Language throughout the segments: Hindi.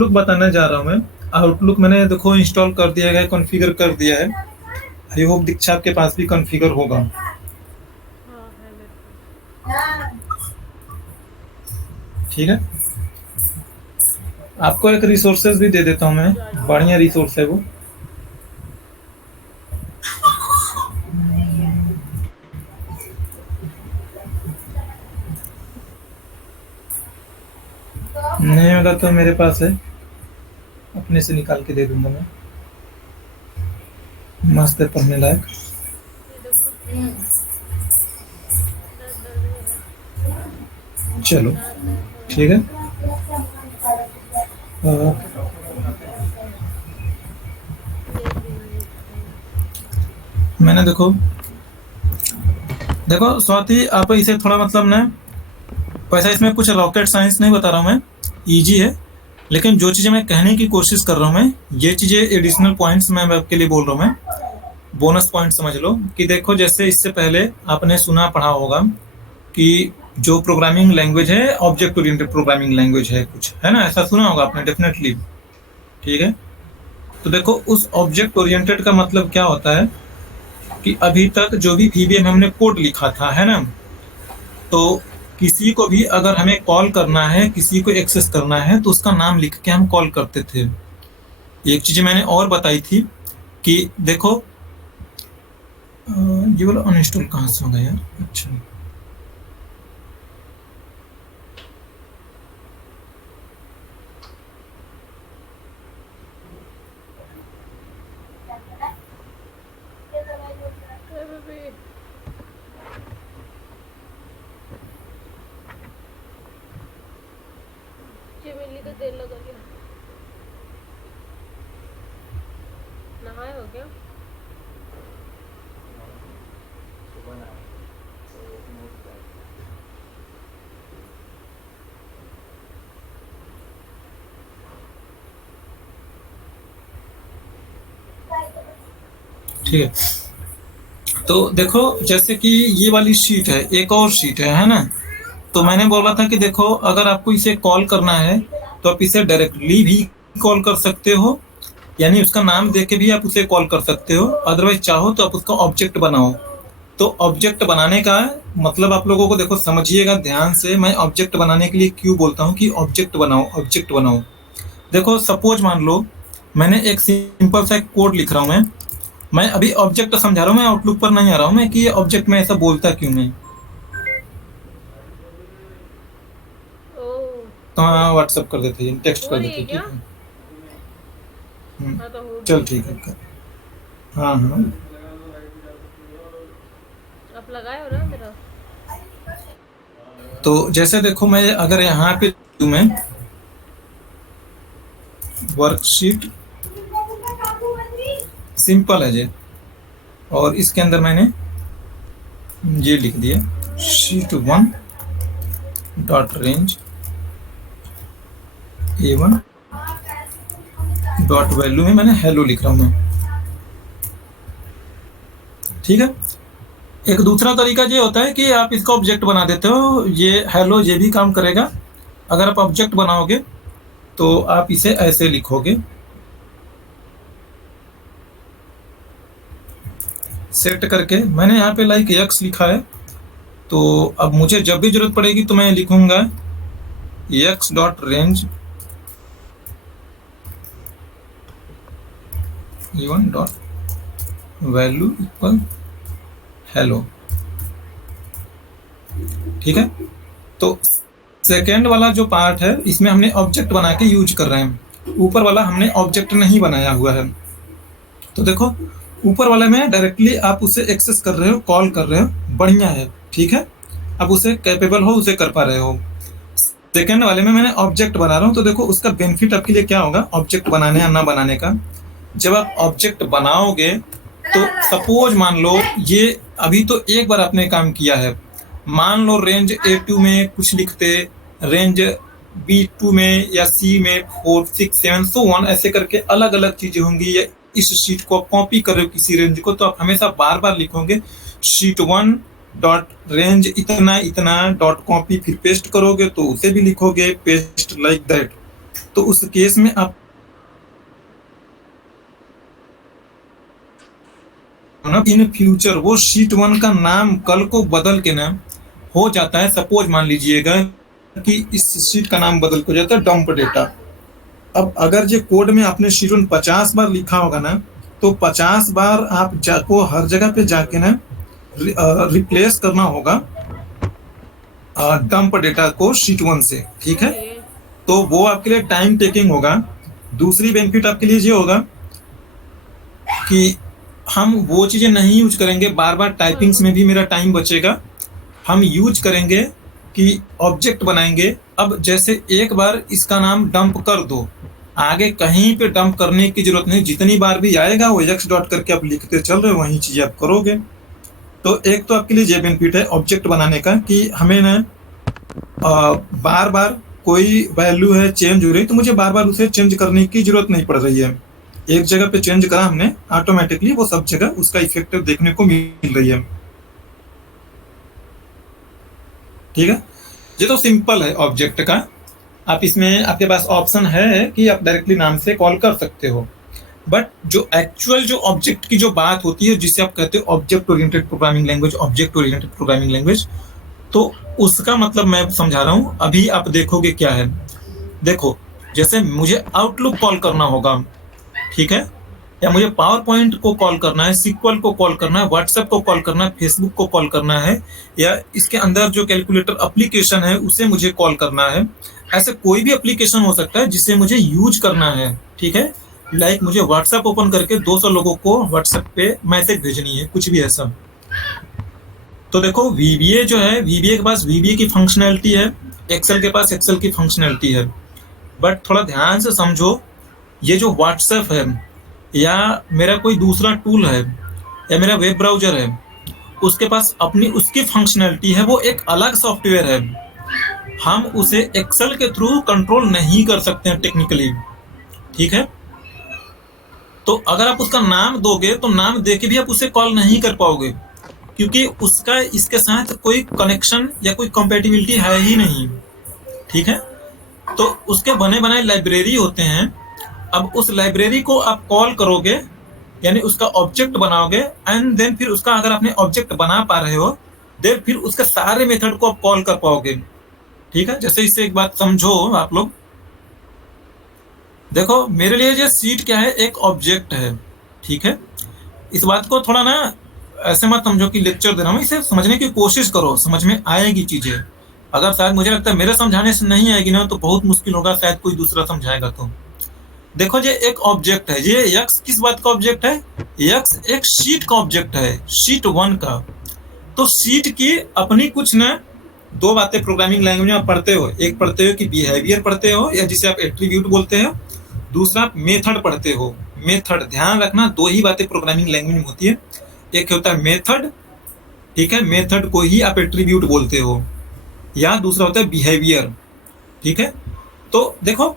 आउटलुक बताने जा रहा हूँ मैं। आउटलुक मैंने देखो इंस्टॉल कर दिया है, कॉन्फ़िगर कर दिया है। आई होप दीक्षा आपके पास भी कॉन्फ़िगर होगा। हाँ है मेरे पास। ठीक है, आपको एक रिसोर्सेज भी दे देता हूँ मैं, जाइए। बढ़िया रिसोर्स है वो। नहीं होगा तो मेरे पास है, अपने से निकाल के दे दूंगा मैं। मस्त है, पढ़ने लायक। ये देखो, दर्द दर्द में है। चलो दर्द दर्द हो रहा ठीक है। है। अ, देख रही हूँ देख रही हूँ। मैंने देखो देखो स्वाति, आप इसे थोड़ा मतलब ना, वैसा इसमें कुछ रॉकेट साइंस नहीं बता रहा हूँ मैं, इजी है। लेकिन जो चीज़ें मैं कहने की कोशिश कर रहा हूँ मैं, ये चीज़ें एडिशनल पॉइंट्स मैं आपके लिए बोल रहा हूँ मैं, बोनस पॉइंट समझ लो। कि देखो जैसे इससे पहले आपने सुना पढ़ा होगा कि जो प्रोग्रामिंग लैंग्वेज है ऑब्जेक्ट ओरिएंटेड प्रोग्रामिंग लैंग्वेज है, कुछ है ना, ऐसा सुना होगा आपने डेफिनेटली। ठीक है, तो देखो उस ऑब्जेक्ट ओरिएंटेड का मतलब क्या होता है कि अभी तक जो भी VBA में हमने कोड लिखा था, है ना, तो किसी को भी अगर हमें कॉल करना है, किसी को एक्सेस करना है, तो उसका नाम लिख के हम कॉल करते थे। एक चीज मैंने और बताई थी कि देखो ये वाला अनइंस्टॉल कहाँ से होगा यार। अच्छा, अरे बेबी, चमेली का तेल लगा लिया। नहाए हो क्या? ठीक है। तो देखो जैसे कि ये वाली शीट है, एक और शीट है ना, तो मैंने बोला था कि देखो अगर आपको इसे कॉल करना है तो आप इसे डायरेक्टली भी कॉल कर सकते हो, यानी उसका नाम दे के भी आप उसे कॉल कर सकते हो। अदरवाइज चाहो तो आप उसका ऑब्जेक्ट बनाओ। तो ऑब्जेक्ट बनाने का मतलब आप लोगों को देखो समझिएगा ध्यान से, मैं ऑब्जेक्ट बनाने के लिए क्यों बोलता हूँ कि ऑब्जेक्ट बनाओ, ऑब्जेक्ट बनाओ। देखो सपोज मान लो मैंने एक सिंपल सा कोड लिख रहा हूँ मैं अभी ऑब्जेक्ट समझा रहा हूँ, मैं आउटलुक पर नहीं आ रहा हूँ मैं कि ये ऑब्जेक्ट में ऐसा बोलता क्यों मैं। ओह, तो हाँ व्हाट्सअप कर देते हैं, टेक्स्ट हो कर रही देते है हैं, क्या? ठीक है। हाँ तो होगी चल ही। ठीक है हाँ हाँ। आप लगाए हो ना मेरा? तो जैसे देखो मैं अगर यहाँ पे मैं वर्कशीट सिंपल है जे, और इसके अंदर मैंने ये लिख दिया sheet 1 dot range A1 dot value में मैंने हेलो लिख रहा हूँ मैं। ठीक है, एक दूसरा तरीका ये होता है कि आप इसका ऑब्जेक्ट बना देते हो, ये हेलो ये भी काम करेगा। अगर आप ऑब्जेक्ट बनाओगे तो आप इसे ऐसे लिखोगे, सेट करके मैंने यहाँ पे लाइक एक्स लिखा है। तो अब मुझे जब भी जरूरत पड़ेगी तो मैं लिखूंगा x dot range E1 dot value equal hello. ठीक है, तो सेकेंड वाला जो पार्ट है इसमें हमने ऑब्जेक्ट बना के यूज कर रहे हैं, ऊपर वाला हमने ऑब्जेक्ट नहीं बनाया हुआ है। तो देखो ऊपर वाले में डायरेक्टली आप उसे एक्सेस कर रहे हो, कॉल कर रहे हो, बढ़िया है। ठीक है, अब उसे कैपेबल हो, उसे कर पा रहे हो। सेकेंड वाले में मैंने ऑब्जेक्ट बना रहा हूँ, तो देखो उसका बेनिफिट आपके लिए क्या होगा ऑब्जेक्ट बनाने या ना बनाने का। जब आप ऑब्जेक्ट बनाओगे तो सपोज मान लो ये अभी तो एक बार आपने काम किया है, मान लो रेंज A2 में कुछ लिखते, रेंज B2 में या C में 4 6 7 सो वन ऐसे करके अलग अलग चीजें होंगी, या इस शीट को कॉपी कर रहे हो किसी रेंज को, तो आप हमेशा बार बार लिखोगे शीट 1 डॉट रेंज इतना इतना डॉट कॉपी, फिर पेस्ट करोगे तो उसे भी लिखोगे पेस्ट लाइक दैट। तो उस केस में आप इन फ्यूचर वो शीट 1 का नाम कल को बदल के ना हो जाता है। सपोज मान लीजिएगा कि इस शीट का नाम बदल के हो जाता है डंप डेटा। अब अगर जो कोड में आपने शीट 1 50 बार लिखा होगा ना, तो 50 बार आप को हर जगह पे जाके ना रिप्लेस करना होगा डंप डेटा को शीट 1 से, ठीक है। तो वो आपके लिए टाइम टेकिंग होगा। दूसरी बेनिफिट आपके लिए ये होगा कि हम वो चीजें नहीं यूज करेंगे, बार बार टाइपिंग्स में भी मेरा टाइम बचेगा। हम यूज करेंगे कि ऑब्जेक्ट बनाएंगे। अब जैसे एक बार इसका नाम डंप कर दो, आगे कहीं पे डंप करने की जरूरत नहीं, जितनी बार भी आएगा वो एक्स डॉट करके आप लिखते चल रहे हो, वही चीजें आप करोगे। तो एक तो आपके लिए ये बेनिफिट है ऑब्जेक्ट बनाने का कि हमें ना बार बार कोई वैल्यू है चेंज हो रही, तो मुझे बार बार उसे चेंज करने की जरूरत नहीं पड़ रही है। एक जगह पे चेंज करा हमने, ऑटोमेटिकली वो सब जगह उसका इफेक्ट देखने को मिल रही है, ठीक है। ये तो सिंपल है ऑब्जेक्ट का। आप इसमें आपके पास ऑप्शन है कि आप डायरेक्टली नाम से कॉल कर सकते हो, बट जो एक्चुअल जो ऑब्जेक्ट की जो बात होती है, जिसे आप कहते हो object oriented programming language, object oriented programming language, तो उसका मतलब मैं समझा रहा हूं। अभी आप देखोगे क्या है, देखो जैसे मुझे आउटलुक कॉल करना होगा, ठीक है, या मुझे पावर पॉइंट को कॉल करना है, सिक्वल को कॉल करना है, व्हाट्सएप को कॉल करना है, फेसबुक को कॉल करना है, या इसके अंदर जो कैलकुलेटर एप्लीकेशन है उसे मुझे कॉल करना है। ऐसे कोई भी एप्लीकेशन हो सकता है जिसे मुझे यूज करना है, ठीक है। लाइक मुझे व्हाट्सएप ओपन करके 200 लोगों को व्हाट्सएप पे मैसेज भेजनी है, कुछ भी ऐसा। तो देखो VBA जो है, VBA के पास VBA की फंक्शनैलिटी है, एक्सेल के पास एक्सेल की फंक्शनैलिटी है। बट थोड़ा ध्यान से समझो, ये जो व्हाट्सएप है या मेरा कोई दूसरा टूल है या मेरा वेब ब्राउजर है, उसके पास अपनी उसकी फंक्शनैलिटी है, वो एक अलग सॉफ्टवेयर है। हम उसे एक्सेल के थ्रू कंट्रोल नहीं कर सकते हैं टेक्निकली, ठीक है। तो अगर आप उसका नाम दोगे तो नाम देके भी आप उसे कॉल नहीं कर पाओगे, क्योंकि उसका इसके साथ कोई कनेक्शन या कोई कंपैटिबिलिटी है ही नहीं, ठीक है। तो उसके बने बनाए लाइब्रेरी होते हैं। अब उस लाइब्रेरी को आप कॉल करोगे, यानी उसका ऑब्जेक्ट बनाओगे, एंड देन फिर उसका अगर आपने ऑब्जेक्ट बना पा रहे हो, देन फिर उसके सारे मेथड को आप कॉल कर पाओगे, ठीक है। जैसे इससे एक बात समझो आप लोग, देखो मेरे लिए ये सीट क्या है, एक ऑब्जेक्ट है, ठीक है। इस बात को थोड़ा ना ऐसे मत समझो कि लेक्चर दे रहा हूँ, इसे समझने की कोशिश करो, समझ में आएगी चीजें। अगर शायद मुझे लगता है मेरे समझाने से नहीं आएगी ना, तो बहुत मुश्किल होगा, शायद कोई दूसरा समझाएगा। तो देखो ये एक ऑब्जेक्ट है, ये यक्स किस बात का ऑब्जेक्ट है, यक्स एक शीट का ऑब्जेक्ट है, शीट 1 का। तो शीट की अपनी कुछ ना दो बातें प्रोग्रामिंग लैंग्वेज में पढ़ते हो, एक पढ़ते हो कि बिहेवियर पढ़ते हो, या जिसे आप एट्रीब्यूट बोलते हो, दूसरा मेथड पढ़ते हो। मेथड, ध्यान रखना, दो ही बातें प्रोग्रामिंग लैंग्वेज में होती है, एक होता है मेथड, ठीक है, मेथड को ही आप एट्रीब्यूट बोलते हो, या दूसरा होता है बिहेवियर, ठीक है। तो देखो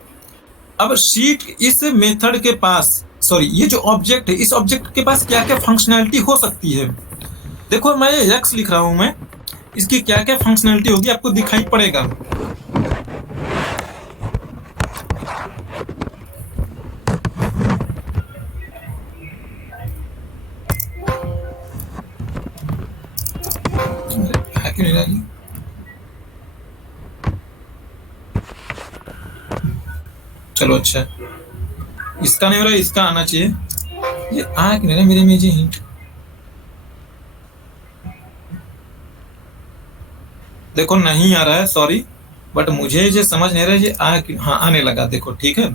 अब शीट इस मेथड के पास, सॉरी ये जो ऑब्जेक्ट है, इस ऑब्जेक्ट के पास क्या क्या फंक्शनैलिटी हो सकती है। देखो मैं एक्स लिख रहा हूं, मैं इसकी क्या क्या फंक्शनैलिटी होगी आपको दिखाई पड़ेगा। क्यों नहीं रही? चलो अच्छा, इसका नहीं हो रहा, इसका आना चाहिए। ये आ क्यों नहीं रहा मेरे में जी हिंट। देखो नहीं आ रहा है, सॉरी, बट मुझे जो समझ नहीं रहा है ये हाँ आने लगा, देखो ठीक है।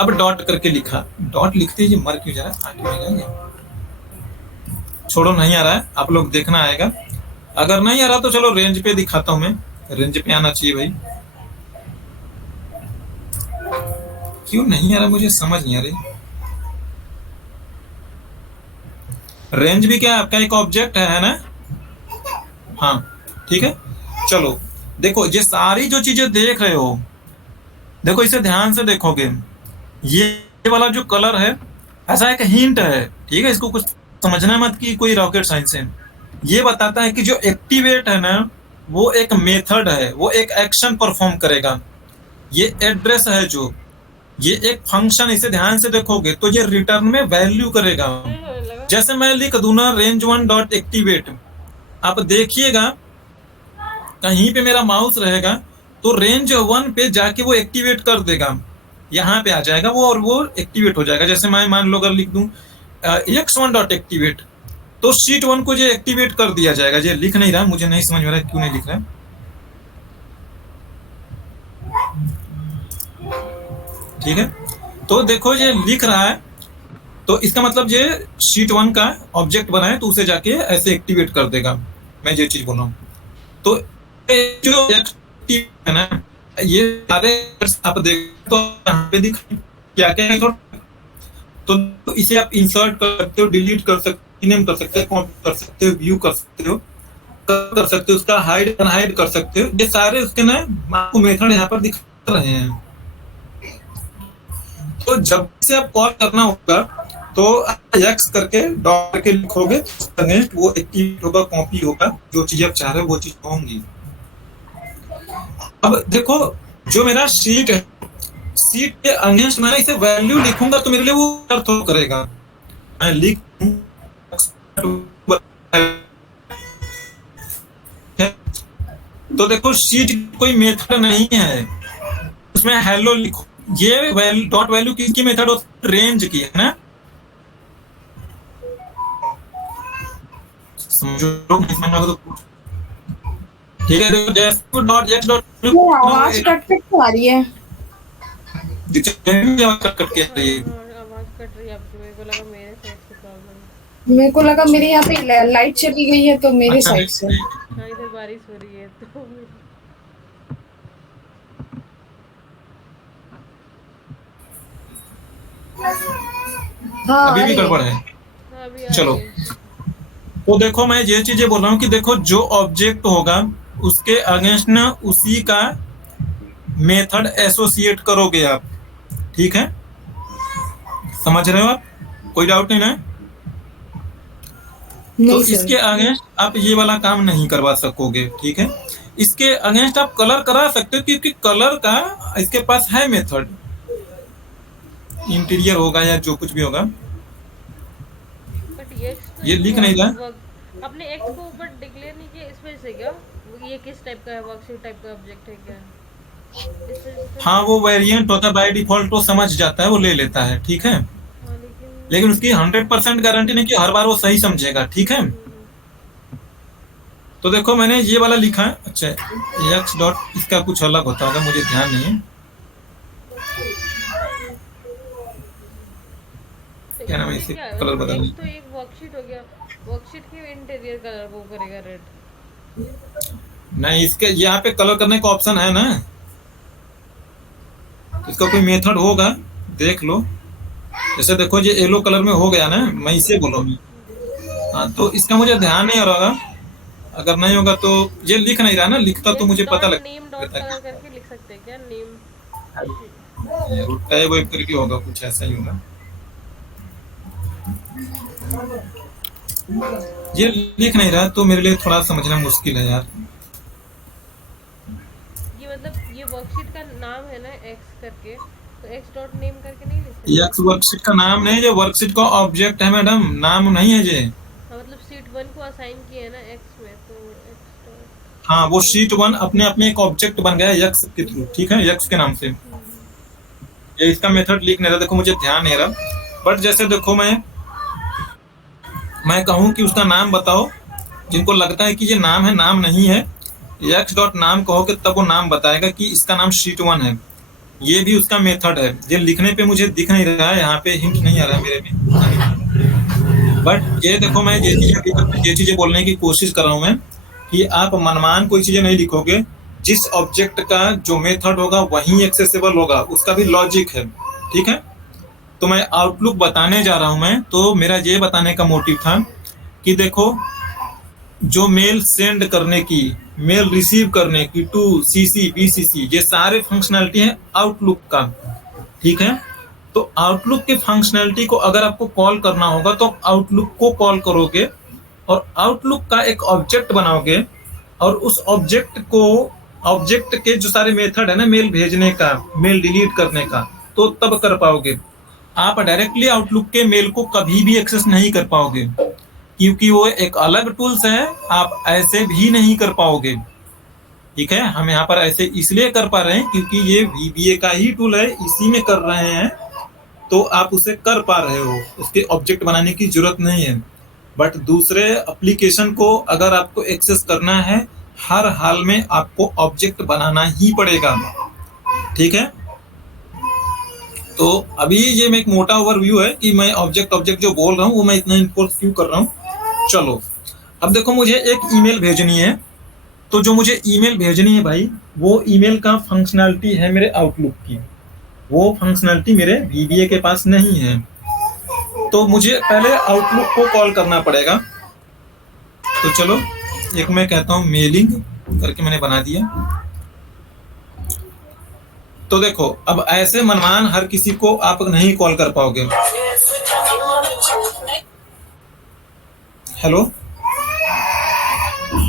अब डॉट करके लिखा, डॉट लिखते ही मर क्यों जा रहा है, आ क्यों नहीं रहा है। छोड़ो, नहीं आ रहा है, आप लोग देखना आएगा। अगर नहीं आ रहा तो चलो रेंज पे दिखाता हूं मैं, रेंज पे आना चाहिए भाई। क्यों नहीं आ रहा, मुझे समझ नहीं आ रही। रेंज भी क्या आपका एक ऑब्जेक्ट है ना, हाँ ठीक है। चलो देखो ये सारी जो चीजें देख रहे हो, देखो इसे ध्यान से देखोगे, ये वाला जो कलर है ऐसा एक हिंट है, ठीक है। इसको कुछ समझना मत कि कोई रॉकेट साइंस है। ये बताता है कि जो एक्टिवेट है ना, वो एक मेथड है, वो एक एक्शन परफॉर्म करेगा। ये एड्रेस है जो, ये एक फंक्शन, इसे ध्यान से देखोगे तो ये रिटर्न में वैल्यू करेगा। होने लगा। जैसे मैं लिख दूं ना रेंज 1 डॉट एक्टिवेट, आप देखिएगा कहीं पे मेरा माउस रहेगा तो रेंज 1 पे जाके वो एक्टिवेट कर देगा, यहाँ पे आ जाएगा वो और वो एक्टिवेट हो जाएगा। जैसे मैं मान लो अगर लिख दूं x1 डॉट एक्टिवेट, तो शीट 1 को जो एक्टिवेट कर दिया जाएगा। ये लिख नहीं रहा, मुझे नहीं समझ में आ रहा है क्यों नहीं लिख रहा है। ठीक है, तो देखो ये लिख रहा है, तो इसका मतलब ये शीट 1 का ऑब्जेक्ट बनाए तो उसे जाके ऐसे एक्टिवेट कर देगा। मैं ये चीज बोल रहा हूँ। तो जो एक्टिव है ना, ये सारे आप देखो तो यहाँ पे दिख क्या क्या है। तो इसे आप इंसर्ट कर सकते हो, डिलीट कर सकते हो, नेम कर सकते हो, कॉपी कर सकते हो, व्यू कर सकते हो, कर सकते हो, उसका हाइड अनहाइड कर सकते हो। ये सारे उसके ना आपको मेथड यहाँ पर दिख रहे हैं। तो जब से आप कॉल करना होगा तो एक्स करके डॉट करके लिखोगे, वो एक्टिव होगा, कॉपी होगा, जो चीज आप चाह रहे हो वो चीज होंगी। अब देखो जो मेरा शीट है, शीट के अगेंस्ट मैं इसे वैल्यू लिखूंगा तो मेरे लिए वो अर्थ करेगा। मैं लिख तो देखो शीट कोई मेथड नहीं है, उसमें हेलो लिखो। ये डॉट वैल्यू किसकी मेथड हो, रेंज की है ना। समझो तो ठीक है। देखो जैसे डॉट एक्स डॉट आवाज कट कट आ रही है। कट कट के रही है। आवाज कट रही है आपकी, मेरे को लगा मेरे साइड से प्रॉब्लम। मेरे को लगा मेरे यहाँ पे लाइट चली गई है तो मेरे साइड से। हाँ इधर बारिश हो रही है तो हाँ अभी भी गड़बड़ है। हाँ अभी आ चलो रही है। तो देखो मैं ये चीजें बोल रहा हूँ कि देखो जो ऑब्जेक्ट होगा उसके अगेंस्ट ना उसी का मेथड एसोसिएट करोगे आप। ठीक है, समझ रहे हो आप, कोई डाउट नहीं ना। तो इसके अगेंस्ट आप ये वाला काम नहीं करवा सकोगे। ठीक है, इसके अगेंस्ट आप कलर करा सकते हो क्योंकि कलर का इसके पास है मेथड, इंटीरियर होगा या जो कुछ भी होगा। बट ये लिख नहीं रहा। अपने एक्स को ऊपर डिक्लेयर नहीं किया, इस वजह से क्या ये किस टाइप का है, वर्कशीट टाइप का ऑब्जेक्ट है क्या? इस वजह से। हाँ वो वेरिएंट होता है, बाय डिफॉल्ट वो समझ जाता है, वो ले लेता है। ठीक है, हाँ, लेकिन उसकी 100% गारंटी नहीं कि हर बार वो सही समझेगा। ठीक है, तो देखो मैंने ये वाला लिखा है। अच्छा एक्स डॉट, इसका कुछ अलग होता होगा, मुझे ध्यान नहीं है। क्या नाम है इसे, कलर बदलने। तो एक वर्कशीट हो गया, वर्कशीट के इंटीरियर कलर वो करेगा रेड। नहीं, इसके यहाँ पे कलर करने का ऑप्शन है ना, इसका कोई मेथड होगा, देख लो। जैसे देखो ये येलो कलर में हो गया ना, मैं इसे बोलूँ। हाँ तो इसका मुझे ध्यान नहीं आ रहा होगा, अगर नहीं होगा तो ये लिख नहीं रहा ना, लिखता तो मुझे पता लग नेम डॉट कलर करके लिख सकते हैं क्या, नेम टैब वेब करके होगा, कुछ ऐसा ही होगा। ये लिख नहीं रहा तो मेरे लिए थोड़ा समझना मुश्किल है यार। ये मतलब ये वर्कशीट का नाम है ना एक्स करके, तो एक्स डॉट नेम करके नहीं लिख सकते? एक्स वर्कशीट का नाम नहीं, ये वर्कशीट का ऑब्जेक्ट है मैडम, नाम नहीं है ये। हाँ मतलब शीट 1 को असाइन किया है ना एक्स में, तो एक्स डॉट। हाँ वो शीट 1 अपने आप में एक ऑब्जेक्ट बन गया है एक्स के थ्रू। ठीक है, एक्स के नाम से। ये इसका मेथड लिख नहीं रहा, देखो मुझे ध्यान नहीं रहा। बट जैसे देखो मैं कहूँ कि उसका नाम बताओ, जिनको लगता है कि ये नाम है, नाम नहीं है, एक्स डॉट नाम कहोगे तब वो नाम बताएगा कि इसका नाम शीट 1 है। ये भी उसका मेथड है। ये लिखने पे मुझे दिख नहीं रहा है, यहाँ पे हिंट नहीं आ रहा है मेरे में। बट ये देखो मैं ये चीजें बोलने की कोशिश कर रहा हूँ मैं, कि आप मनमान कोई चीजें नहीं लिखोगे। जिस ऑब्जेक्ट का जो मेथड होगा वही एक्सेसिबल होगा, उसका भी लॉजिक है। ठीक है, तो मैं आउटलुक बताने जा रहा हूं। मैं तो मेरा ये बताने का मोटिव था कि देखो जो मेल सेंड करने की, मेल रिसीव करने की, टू सीसी बीसीसी, ये सारे फंक्शनैलिटी है आउटलुक का। ठीक है, तो आउटलुक के फंक्शनैलिटी को अगर आपको कॉल करना होगा तो आउटलुक को कॉल करोगे और आउटलुक का एक ऑब्जेक्ट बनाओगे, और उस ऑब्जेक्ट के जो सारे मेथड है ना, मेल भेजने का, मेल डिलीट करने का, तो तब कर पाओगे। आप डायरेक्टली आउटलुक के मेल को कभी भी एक्सेस नहीं कर पाओगे, क्योंकि वो एक अलग टूल्स है, आप ऐसे भी नहीं कर पाओगे। ठीक है, हम यहाँ पर ऐसे इसलिए कर पा रहे हैं क्योंकि ये VBA का ही टूल है, इसी में कर रहे हैं, तो आप उसे कर पा रहे हो, उसके ऑब्जेक्ट बनाने की जरूरत नहीं है। बट दूसरे एप्लीकेशन को अगर आपको एक्सेस करना है, हर हाल में आपको ऑब्जेक्ट बनाना ही पड़ेगा। ठीक है, तो अभी ये मैं एक मोटा ओवरव्यू है कि मैं ऑब्जेक्ट जो बोल रहा हूँ वो मैं इतना इन्फोर्स क्यों कर रहा हूँ। चलो अब देखो, मुझे एक ईमेल भेजनी है, तो जो मुझे ईमेल भेजनी है भाई, वो ईमेल का फंक्शनैलिटी है मेरे आउटलुक की, वो फंक्शनैलिटी मेरे VBA के पास नहीं है। तो मुझे पहले आउटलुक को कॉल करना पड़ेगा। तो चलो एक मैं कहता हूँ मेलिंग करके मैंने बना दिया। तो देखो, अब ऐसे मनमान हर किसी को आप नहीं कॉल कर पाओगे। हेलो,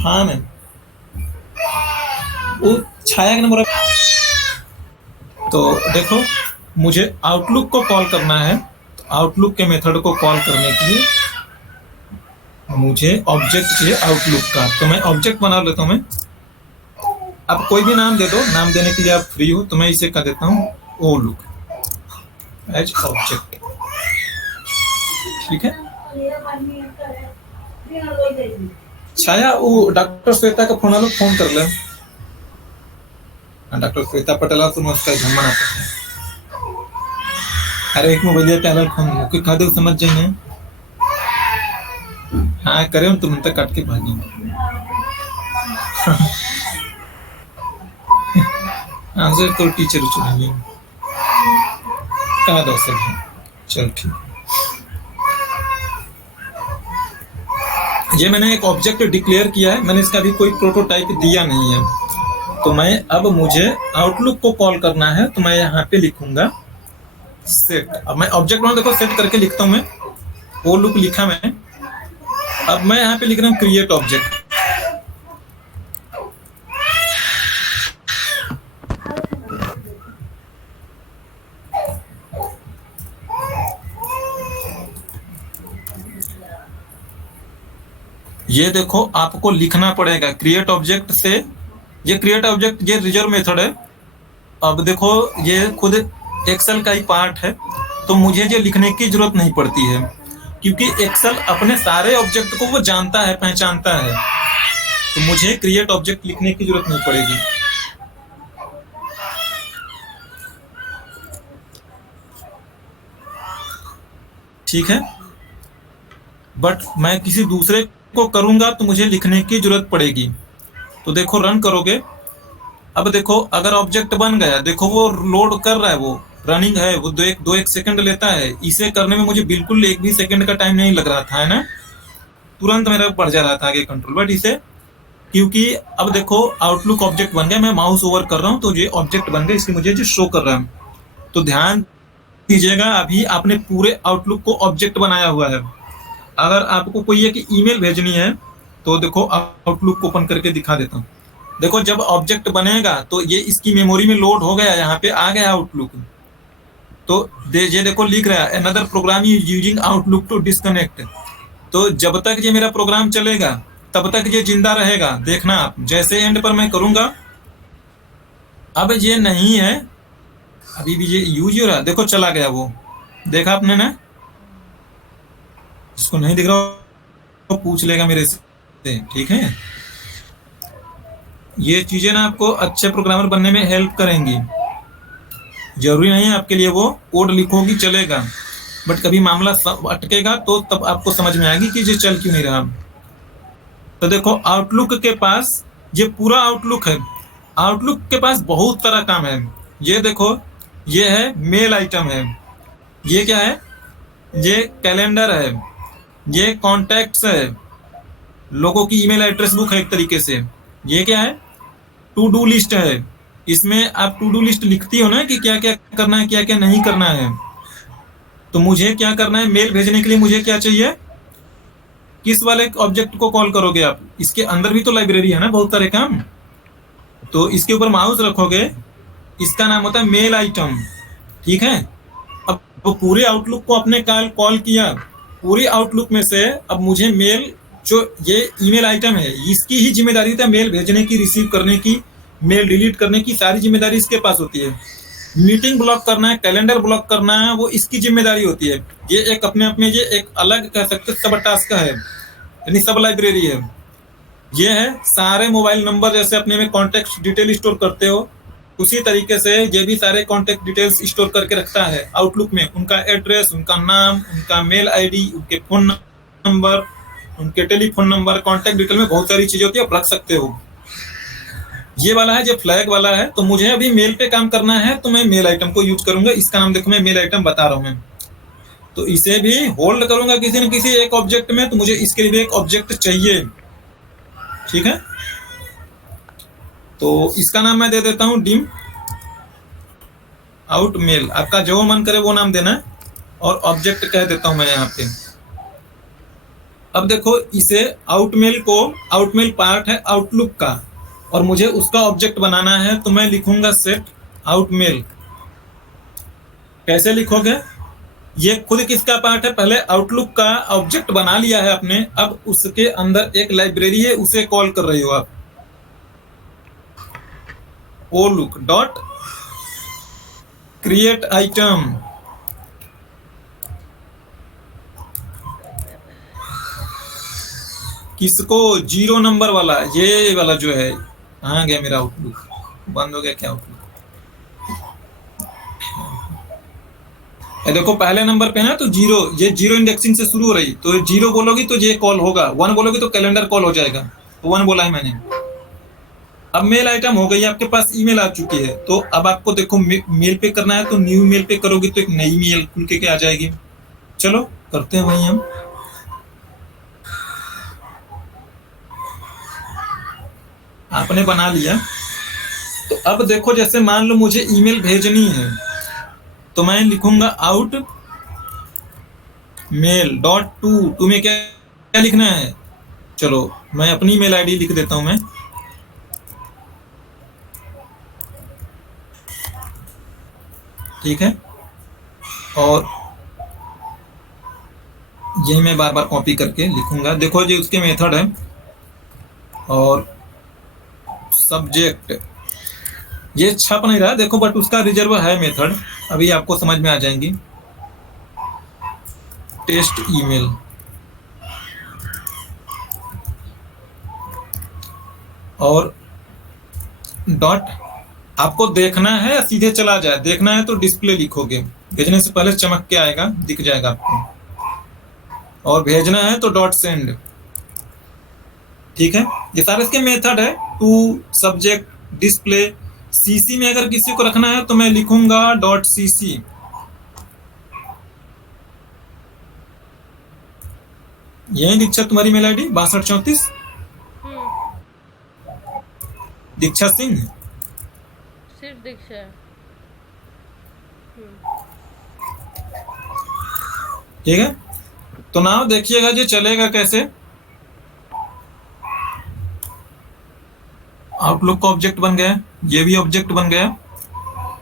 हाँ मैम, वो छाया का नंबर। तो देखो, मुझे आउटलुक को कॉल करना है, तो आउटलुक के मेथड को कॉल करने के लिए मुझे ऑब्जेक्ट चाहिए आउटलुक का। तो मैं ऑब्जेक्ट बना लेता हूँ। मैं आप कोई भी नाम दे दो, नाम देने के लिए आप फ्री हो। तो मैं इसे कह देता हूँ ओ लुक एज ऑब्जेक्ट। ठीक है, छाया वो डॉक्टर श्वेता का फोन फोन कर ले। डॉक्टर श्वेता पटेला तुम उसका झम्मन आता। अरे एक मोबाइल पे फोन कोई कह दे, समझ जाएंगे। हाँ करे, तुम तक काट के भागेंगे। आंसर तो टीचर चलेंगे, कहा दो सब है। चल ठीक, ये मैंने एक ऑब्जेक्ट डिक्लेयर किया है, मैंने इसका भी कोई प्रोटोटाइप दिया नहीं है। तो मैं अब मुझे आउटलुक को कॉल करना है, तो मैं यहाँ पे लिखूंगा सेट। अब मैं ऑब्जेक्ट में देखो सेट करके लिखता हूँ, मैं वो लुक लिखा मैं। अब मैं यहाँ पे लिख रहा हूँ क्रिएट ऑब्जेक्ट। ये देखो, आपको लिखना पड़ेगा क्रिएट ऑब्जेक्ट से। ये क्रिएट ऑब्जेक्ट ये रिजर्व मेथड है। अब देखो, ये खुद एक्सेल का ही पार्ट है, तो मुझे ये लिखने की जरूरत नहीं पड़ती है, क्योंकि एक्सेल अपने सारे ऑब्जेक्ट को वो जानता है, पहचानता है। तो मुझे क्रिएट ऑब्जेक्ट लिखने की जरूरत नहीं पड़ेगी। ठीक है, बट मैं किसी दूसरे को करूंगा तो मुझे लिखने की जरूरत पड़ेगी। तो देखो रन करोगे, अब देखो अगर ऑब्जेक्ट बन गया, देखो वो लोड कर रहा है, वो रनिंग है, वो दो एक सेकंड लेता है। इसे करने में मुझे बिल्कुल एक भी सेकंड का टाइम नहीं लग रहा था, है ना, तुरंत मेरा बढ़ जा रहा था आगे कंट्रोल। बट इसे, क्योंकि अब देखो आउटलुक ऑब्जेक्ट बन गया, मैं माउस ओवर कर रहा हूँ तो ये ऑब्जेक्ट बन गया, इसलिए मुझे जो शो कर रहा है। तो ध्यान दीजिएगा, अभी आपने पूरे आउटलुक को ऑब्जेक्ट बनाया हुआ है। अगर आपको कोई एक ईमेल भेजनी है, तो देखो आउटलुक को ओपन करके दिखा देता हूँ। देखो जब ऑब्जेक्ट बनेगा तो ये इसकी मेमोरी में लोड हो गया, यहाँ पे आ गया आउटलुक। तो ये देखो लिख रहा है another program is using Outlook to disconnect. तो जब तक ये मेरा प्रोग्राम चलेगा तब तक ये जिंदा रहेगा। देखना आप, जैसे एंड पर मैं करूंगा, अब ये नहीं है, अभी भी ये यूज हो रहा है। देखो चला गया, वो देखा आपने ना। जिसको नहीं दिख रहा वो पूछ लेगा मेरे से। ठीक है, ये चीजें ना आपको अच्छे प्रोग्रामर बनने में हेल्प करेंगी। जरूरी नहीं है आपके लिए वो कोड लिखोगी चलेगा, बट कभी मामला अटकेगा तो तब आपको समझ में आएगी कि ये चल क्यों नहीं रहा। तो देखो आउटलुक के पास ये पूरा आउटलुक है। आउटलुक के पास बहुत तरह काम है। ये देखो, ये है मेल आइटम है, ये क्या है, ये कैलेंडर है, ये कॉन्टैक्ट्स है, लोगों की ईमेल एड्रेस बुक है एक तरीके से। ये क्या है, टू डू लिस्ट है। इसमें आप टू डू लिस्ट लिखती हो ना कि क्या क्या करना है, क्या क्या नहीं करना है। तो मुझे क्या करना है, मेल भेजने के लिए मुझे क्या चाहिए, किस वाले ऑब्जेक्ट को कॉल करोगे आप। इसके अंदर भी तो लाइब्रेरी है ना, बहुत सारे काम। तो इसके ऊपर माउस रखोगे, इसका नाम होता है मेल आइटम। ठीक है। अब वो पूरे आउटलुक को अपने कॉल कॉल किया, पूरी आउटलुक में से अब मुझे मेल, जो ये ईमेल आइटम है इसकी ही जिम्मेदारी था, मेल भेजने की, रिसीव करने की, मेल डिलीट करने की सारी जिम्मेदारी इसके पास होती है। मीटिंग ब्लॉक करना है, कैलेंडर ब्लॉक करना है, वो इसकी जिम्मेदारी होती है। ये एक अपने आप में ये एक अलग कह सकते सब टास्क है, यानी सब लाइब्रेरी है। ये है सारे मोबाइल नंबर जैसे अपने में कॉन्टेक्ट डिटेल स्टोर करते हो, उसी तरीके से ये भी सारे कॉन्टेक्ट डिटेल्स स्टोर करके रखता है आउटलुक में। उनका एड्रेस, उनका नाम, उनका मेल आईडी, उनके फोन नंबर, उनके टेलीफोन नंबर, कॉन्टेक्ट डिटेल में बहुत सारी चीजें होती है, आप रख सकते हो। ये वाला है जो फ्लैग वाला है, तो मुझे अभी मेल पे काम करना है तो मैं मेल आइटम को यूज करूंगा। इसका नाम देखो, मैं मेल आइटम बता रहा हूं मैं, तो इसे भी होल्ड करूंगा किसी न किसी एक ऑब्जेक्ट में, तो मुझे इसके लिए एक ऑब्जेक्ट चाहिए, ठीक है। तो इसका नाम मैं दे देता हूं डिम आउट मेल, आपका जो मन करे वो नाम देना है, और ऑब्जेक्ट कह देता हूं मैं यहाँ पे। अब देखो इसे आउटमेल को, आउटमेल पार्ट है आउटलुक का और मुझे उसका ऑब्जेक्ट बनाना है, तो मैं लिखूंगा सेट आउटमेल। कैसे लिखोगे, ये खुद किसका पार्ट है, पहले आउटलुक का ऑब्जेक्ट बना लिया है आपने, अब उसके अंदर एक लाइब्रेरी है उसे कॉल कर रही हो आप, ओलुक डॉट क्रिएट आइटम। किसको, 0 नंबर वाला, ये वाला जो है, कहाँ गया मेरा आउटलुक, बंद हो गया क्या आउटलुक। देखो पहले नंबर पे ना, तो 0, ये 0 इंडेक्सिंग से शुरू हो रही, तो 0 बोलोगी तो ये कॉल होगा, 1 बोलोगी तो कैलेंडर कॉल हो जाएगा, तो 1 बोला है मैंने। अब मेल आइटम हो गई, आपके पास ईमेल आ चुकी है, तो अब आपको देखो मेल पे करना है, तो न्यू मेल पे करोगे तो एक नई मेल खुल के आ जाएगी। चलो करते हैं वही हम। आपने बना लिया, तो अब देखो जैसे मान लो मुझे ईमेल भेजनी है, तो मैं लिखूंगा आउट मेल डॉट टू में क्या लिखना है, चलो मैं अपनी मेल आईडी लिख देता हूं मैं, ठीक है। और यही मैं बार बार कॉपी करके लिखूंगा। देखो जो उसके मेथड है, और सब्जेक्ट ये छप नहीं रहा देखो, बट उसका रिजर्व है मेथड, अभी आपको समझ में आ जाएंगी। टेस्ट ईमेल, और डॉट, आपको देखना है या सीधे चला जाए, देखना है तो डिस्प्ले लिखोगे, भेजने से पहले चमक के आएगा, दिख जाएगा आपको, और भेजना है तो डॉट सेंड, ठीक है। ये सारे इसके मेथड है, टू, सब्जेक्ट, डिस्प्ले। सीसी में अगर किसी को रखना है तो मैं लिखूंगा डॉट सीसी। यही दीक्षा तुम्हारी मेल आईडी 6234 दीक्षा सिंह, सिर्फ दीक्षा है। ठीक है। तो नाउ देखिएगा जो चलेगा कैसे। आउटलुक का ऑब्जेक्ट बन गया, ये भी ऑब्जेक्ट बन गया,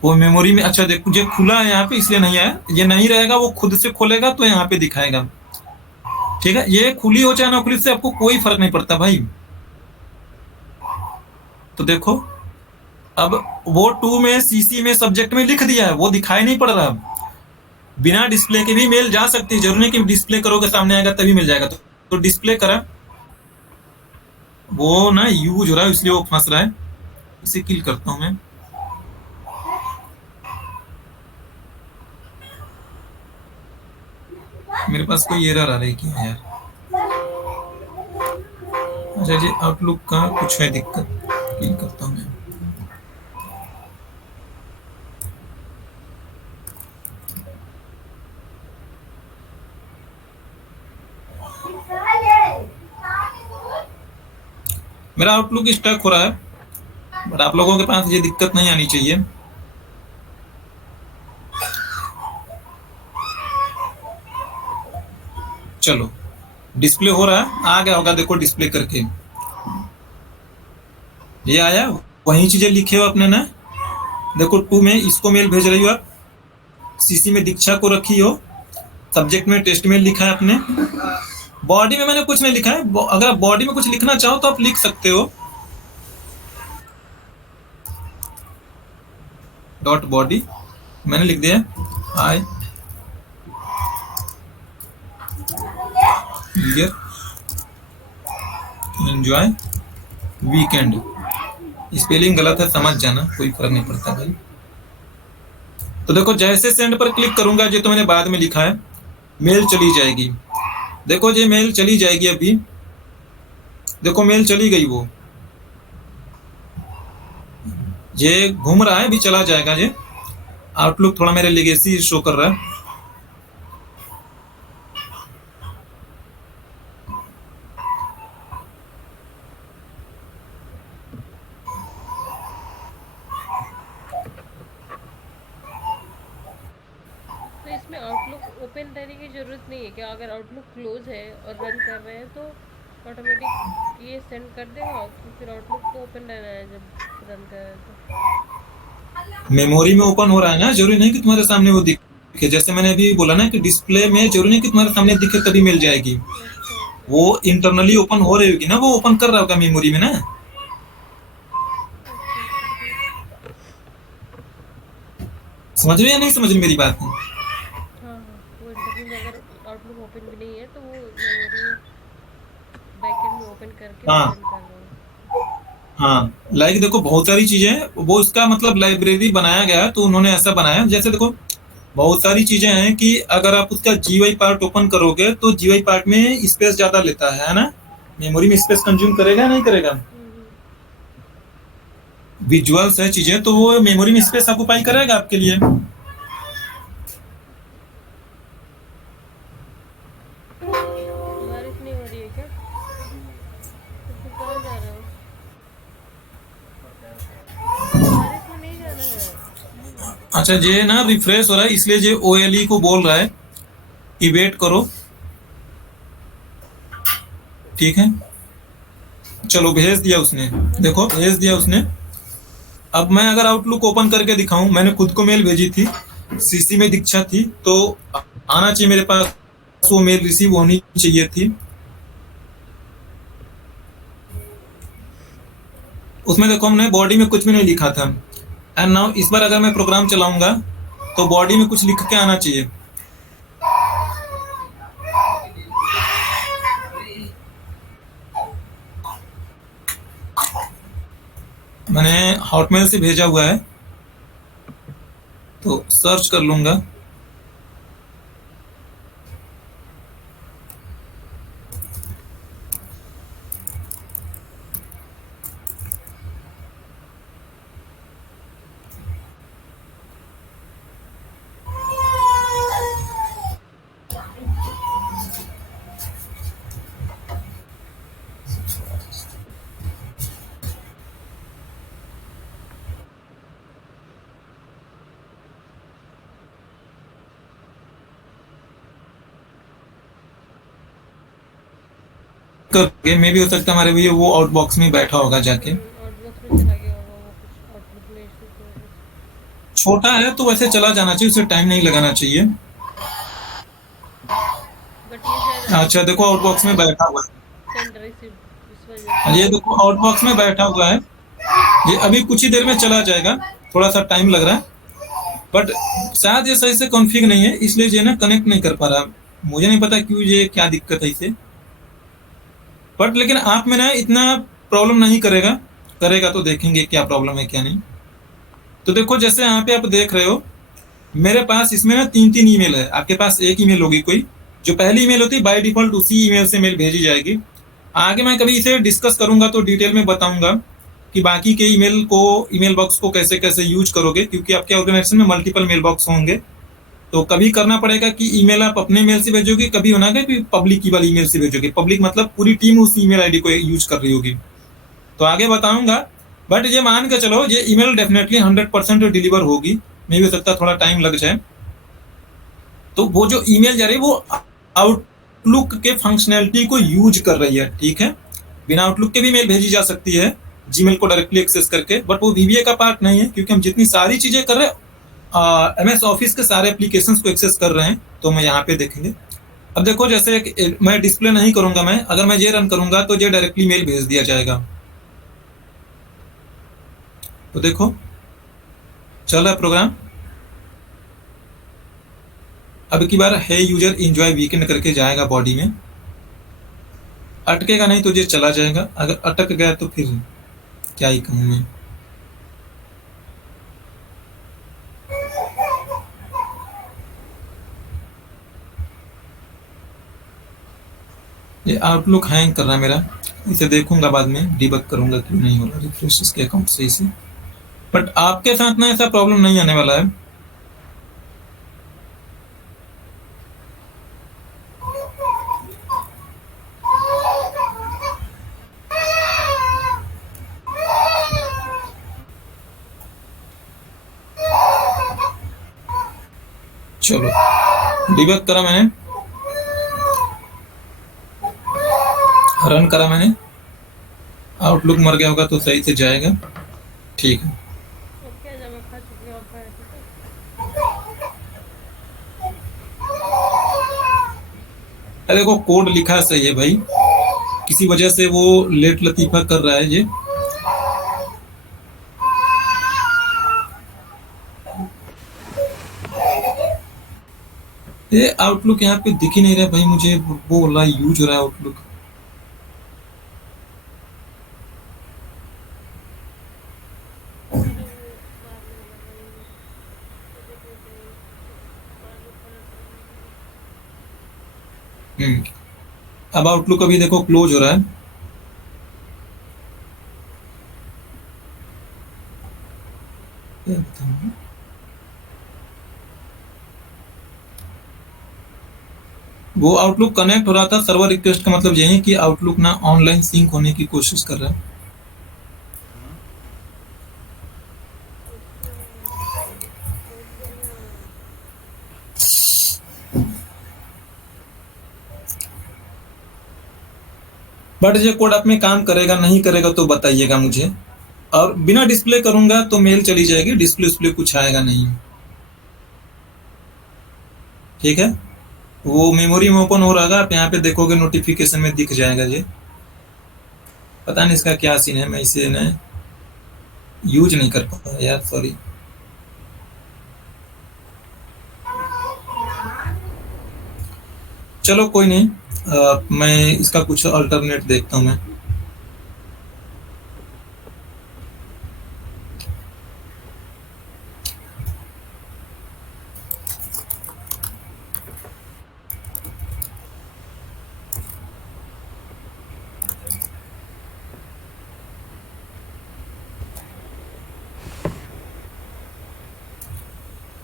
वो मेमोरी में, अच्छा देखो ये खुला है यहाँ पे इसलिए नहीं आया, ये नहीं रहेगा, वो खुद से खोलेगा तो यहाँ पे दिखाएगा, ठीक है। ये खुली हो चाहे ना खुली, से आपको कोई फर्क नहीं पड़ता भाई। तो देखो अब वो 2 में, सीसी में, सब्जेक्ट में लिख दिया है, वो दिखाई नहीं पड़ रहा। बिना डिस्प्ले के भी मेल जा सकती है, जरूरी नहीं कि डिस्प्ले करोगे सामने आएगा तभी मिल जाएगा। तो डिस्प्ले करा, वो ना यूज हो रहा है इसलिए वो फंस रहा है, इसे किल करता हूं मैं। मेरे पास कोई एरर आ रही है क्या यार, अच्छा जी आउटलुक का कुछ है दिक्कत, किल करता हूं मैं। मेरा आउटलुक स्टक हो रहा है, बट आप लोगों के पास ये दिक्कत नहीं आनी चाहिए। चलो डिस्प्ले हो रहा है, आ गया होगा देखो डिस्प्ले करके, ये आया, वही चीजें लिखे हो अपने ना। देखो 2 में इसको मेल भेज रही हो आप, सीसी में दीक्षा को रखी हो, सब्जेक्ट में टेस्ट मेल लिखा है आपने, बॉडी में मैंने कुछ नहीं लिखा है। अगर आप बॉडी में कुछ लिखना चाहो तो आप लिख सकते हो। डॉट बॉडी मैंने लिख दिया आई एंजॉय वीकेंड। स्पेलिंग गलत है, समझ जाना, कोई फर्क नहीं पड़ता भाई। तो देखो जैसे सेंड पर क्लिक करूंगा, जो तो मैंने बाद में लिखा है, मेल चली जाएगी। देखो ये मेल चली जाएगी अभी, देखो मेल चली गई। वो ये घूम रहा है, अभी चला जाएगा। ये आउटलुक थोड़ा मेरे लेगेसी शो कर रहा है। तो इसमें आउटलुक ओपन रहने की ज़रूरत नहीं है क्या? अगर आउटलुक क्लोज है और रन कर रहे हैं तो ऑटोमेटिक ये सेंड कर देगा, तो फिर आउटलुक को ओपन रहना है जब रन कर रहे हैं तो। मेमोरी में ओपन हो रहा है ना, जरूरी नहीं कि तुम्हारे सामने वो दिखे। जैसे मैंने अभी बोला ना कि डिस्प्ले में जरूरी नहीं कि तुम्हारे सामने दिखे तभी मिल जाएगी। वो इंटरनली ओपन हो रही होगी ना, वो ओपन कर रहा होगा मेमोरी में ना। समझ रहे या नहीं समझ रहे मेरी बात? हाँ हाँ, वो इंटरव्यू में अगर आउटलुक ओपन भी नहीं है तो वो मेमोरी बैकएंड में ओपन करके हाँ सेंड कर रहा है। हाँ, लाइक देखो बहुत सारी चीजें, वो इसका मतलब लाइब्रेरी बनाया गया है तो उन्होंने ऐसा बनाया। जैसे देखो बहुत सारी चीजें हैं कि अगर आप उसका जीवाई पार्ट ओपन करोगे तो जीवाई पार्ट में स्पेस ज्यादा लेता है ना, मेमोरी में स्पेस कंज्यूम करेगा नहीं करेगा। विजुअल्स है चीजें, तो वो मेमोरी में स्पेस ऑक्युपाई करेगा आपके लिए। बारिश नहीं हो रही है क्या? तो फिर कहाँ जा रहे हो? बारिश में नहीं जाना है। अच्छा ये ना रिफ्रेश हो रहा है, इसलिए ये OLE को बोल रहा है कि वेट करो। ठीक है, चलो भेज दिया उसने, देखो भेज दिया उसने। अब मैं अगर आउटलुक ओपन करके दिखाऊं, मैंने खुद को मेल भेजी थी, सीसी में दीक्षा थी, तो आना चाहिए मेरे पास, वो मेल रिसीव होनी चाहिए थी। उसमें देखो हमने बॉडी में कुछ भी नहीं लिखा था। एंड नाउ इस बार अगर मैं प्रोग्राम चलाऊंगा तो बॉडी में कुछ लिख के आना चाहिए। मैंने हॉटमेल से भेजा हुआ है तो सर्च कर लूंगा। करके मे भी हो सकता है हमारे भैया वो आउटबॉक्स में बैठा होगा जाके। आउटबॉक्स में चला गया होगा वो, कुछ आउटलुक में इशू की वजह से। छोटा है तो वैसे चला जाना चाहिए, उसे टाइम नहीं लगाना चाहिए। बट ये शायद अच्छा देखो आउटबॉक्स में बैठा हुआ है, सेंड रिसीव इस वजह ये देखो आउटबॉक्स में बैठा हुआ है। ये अभी कुछ ही देर में चला जाएगा, थोड़ा सा टाइम लग रहा है, बट शायद ये सही से कॉन्फ़िगर नहीं है, इसलिए ये ना कनेक्ट नहीं कर पा रहा। मुझे नहीं पता क्यों, ये क्या दिक्कत है इसे। बट लेकिन आप में ना इतना प्रॉब्लम नहीं करेगा, करेगा तो देखेंगे क्या प्रॉब्लम है क्या नहीं। तो देखो जैसे यहाँ पे आप देख रहे हो, मेरे पास इसमें ना 3 ईमेल है। आपके पास एक ईमेल होगी कोई, जो पहली ईमेल होती है बाय डिफॉल्ट उसी ईमेल से मेल भेजी जाएगी। आगे मैं कभी इसे डिस्कस करूंगा तो डिटेल में बताऊंगा कि बाकी के ईमेल को, ईमेल बॉक्स को कैसे कैसे यूज करोगे, क्योंकि आपके ऑर्गेनाइजेशन में मल्टीपल मेल बॉक्स होंगे। तो कभी करना पड़ेगा कि ईमेल आप अपने मेल से भेजोगे, कभी होना है कि पब्लिक की वाली ईमेल से भेजोगे। पब्लिक मतलब पूरी टीम उस ईमेल आईडी को यूज कर रही होगी, तो आगे बताऊंगा। बट ये मान के चलो ये ईमेल डेफिनेटली 100% डिलीवर होगी, मे भी हो सकता है थोड़ा टाइम लग जाए। तो वो जो ईमेल जा रही है वो आउटलुक के फंक्शनैलिटी को यूज कर रही है। ठीक है, बिना आउटलुक के भी मेल भेजी जा सकती है जीमेल को डायरेक्टली एक्सेस करके, बट वो VBA का पार्ट नहीं है, क्योंकि हम जितनी सारी चीजें कर रहे हैं MS ऑफिस के सारे एप्लीकेशंस को एक्सेस कर रहे हैं, तो मैं यहाँ पे देखेंगे। अब देखो जैसे मैं डिस्प्ले नहीं करूंगा, मैं अगर मैं ये रन करूंगा तो ये डायरेक्टली मेल भेज दिया जाएगा। तो देखो चल रहा है प्रोग्राम। अब की बार है यूजर एंजॉय वीकेंड करके जाएगा बॉडी में, अटकेगा नहीं तो ये चला जाएगा, अगर अटक गया तो फिर क्या ही कहूँ मैं। ये आउटलुक हैंग कर रहा है मेरा, इसे देखूंगा बाद में, डिबग करूंगा क्यों नहीं हो रहा रिफ्रेश इसके अकाउंट से इसे। बट आपके साथ ना ऐसा प्रॉब्लम नहीं आने वाला है। चलो डिबग करा मैंने, रन करा मैंने, आउटलुक मर गया होगा तो सही से जाएगा। ठीक है, ओके, जब मैं खा चुकी हूँ आपका ऐसे तो देखो कोड लिखा सही है भाई, किसी वजह से वो लेट लतीफा कर रहा है ये। ये आउटलुक यहाँ पे दिख ही नहीं रहा भाई मुझे, वो वाला यूज हो रहा है आउटलुक। अब आउटलुक अभी देखो क्लोज हो रहा है। वो आउटलुक कनेक्ट हो रहा था, सर्वर रिक्वेस्ट का मतलब यही है कि आउटलुक ना ऑनलाइन सिंक होने की कोशिश कर रहा है। बट ये कोड आप में काम करेगा नहीं करेगा तो बताइएगा मुझे। और बिना डिस्प्ले करूंगा तो मेल चली जाएगी, डिस्प्ले डिस्प्ले कुछ आएगा नहीं। ठीक है, वो मेमोरी में ओपन हो रहा है, आप यहाँ पे देखोगे नोटिफिकेशन में दिख जाएगा। ये पता नहीं इसका क्या सीन है, मैं इसे ना यूज नहीं कर पाता यार, सॉरी। चलो कोई नहीं, मैं इसका कुछ अल्टरनेट देखता हूँ मैं।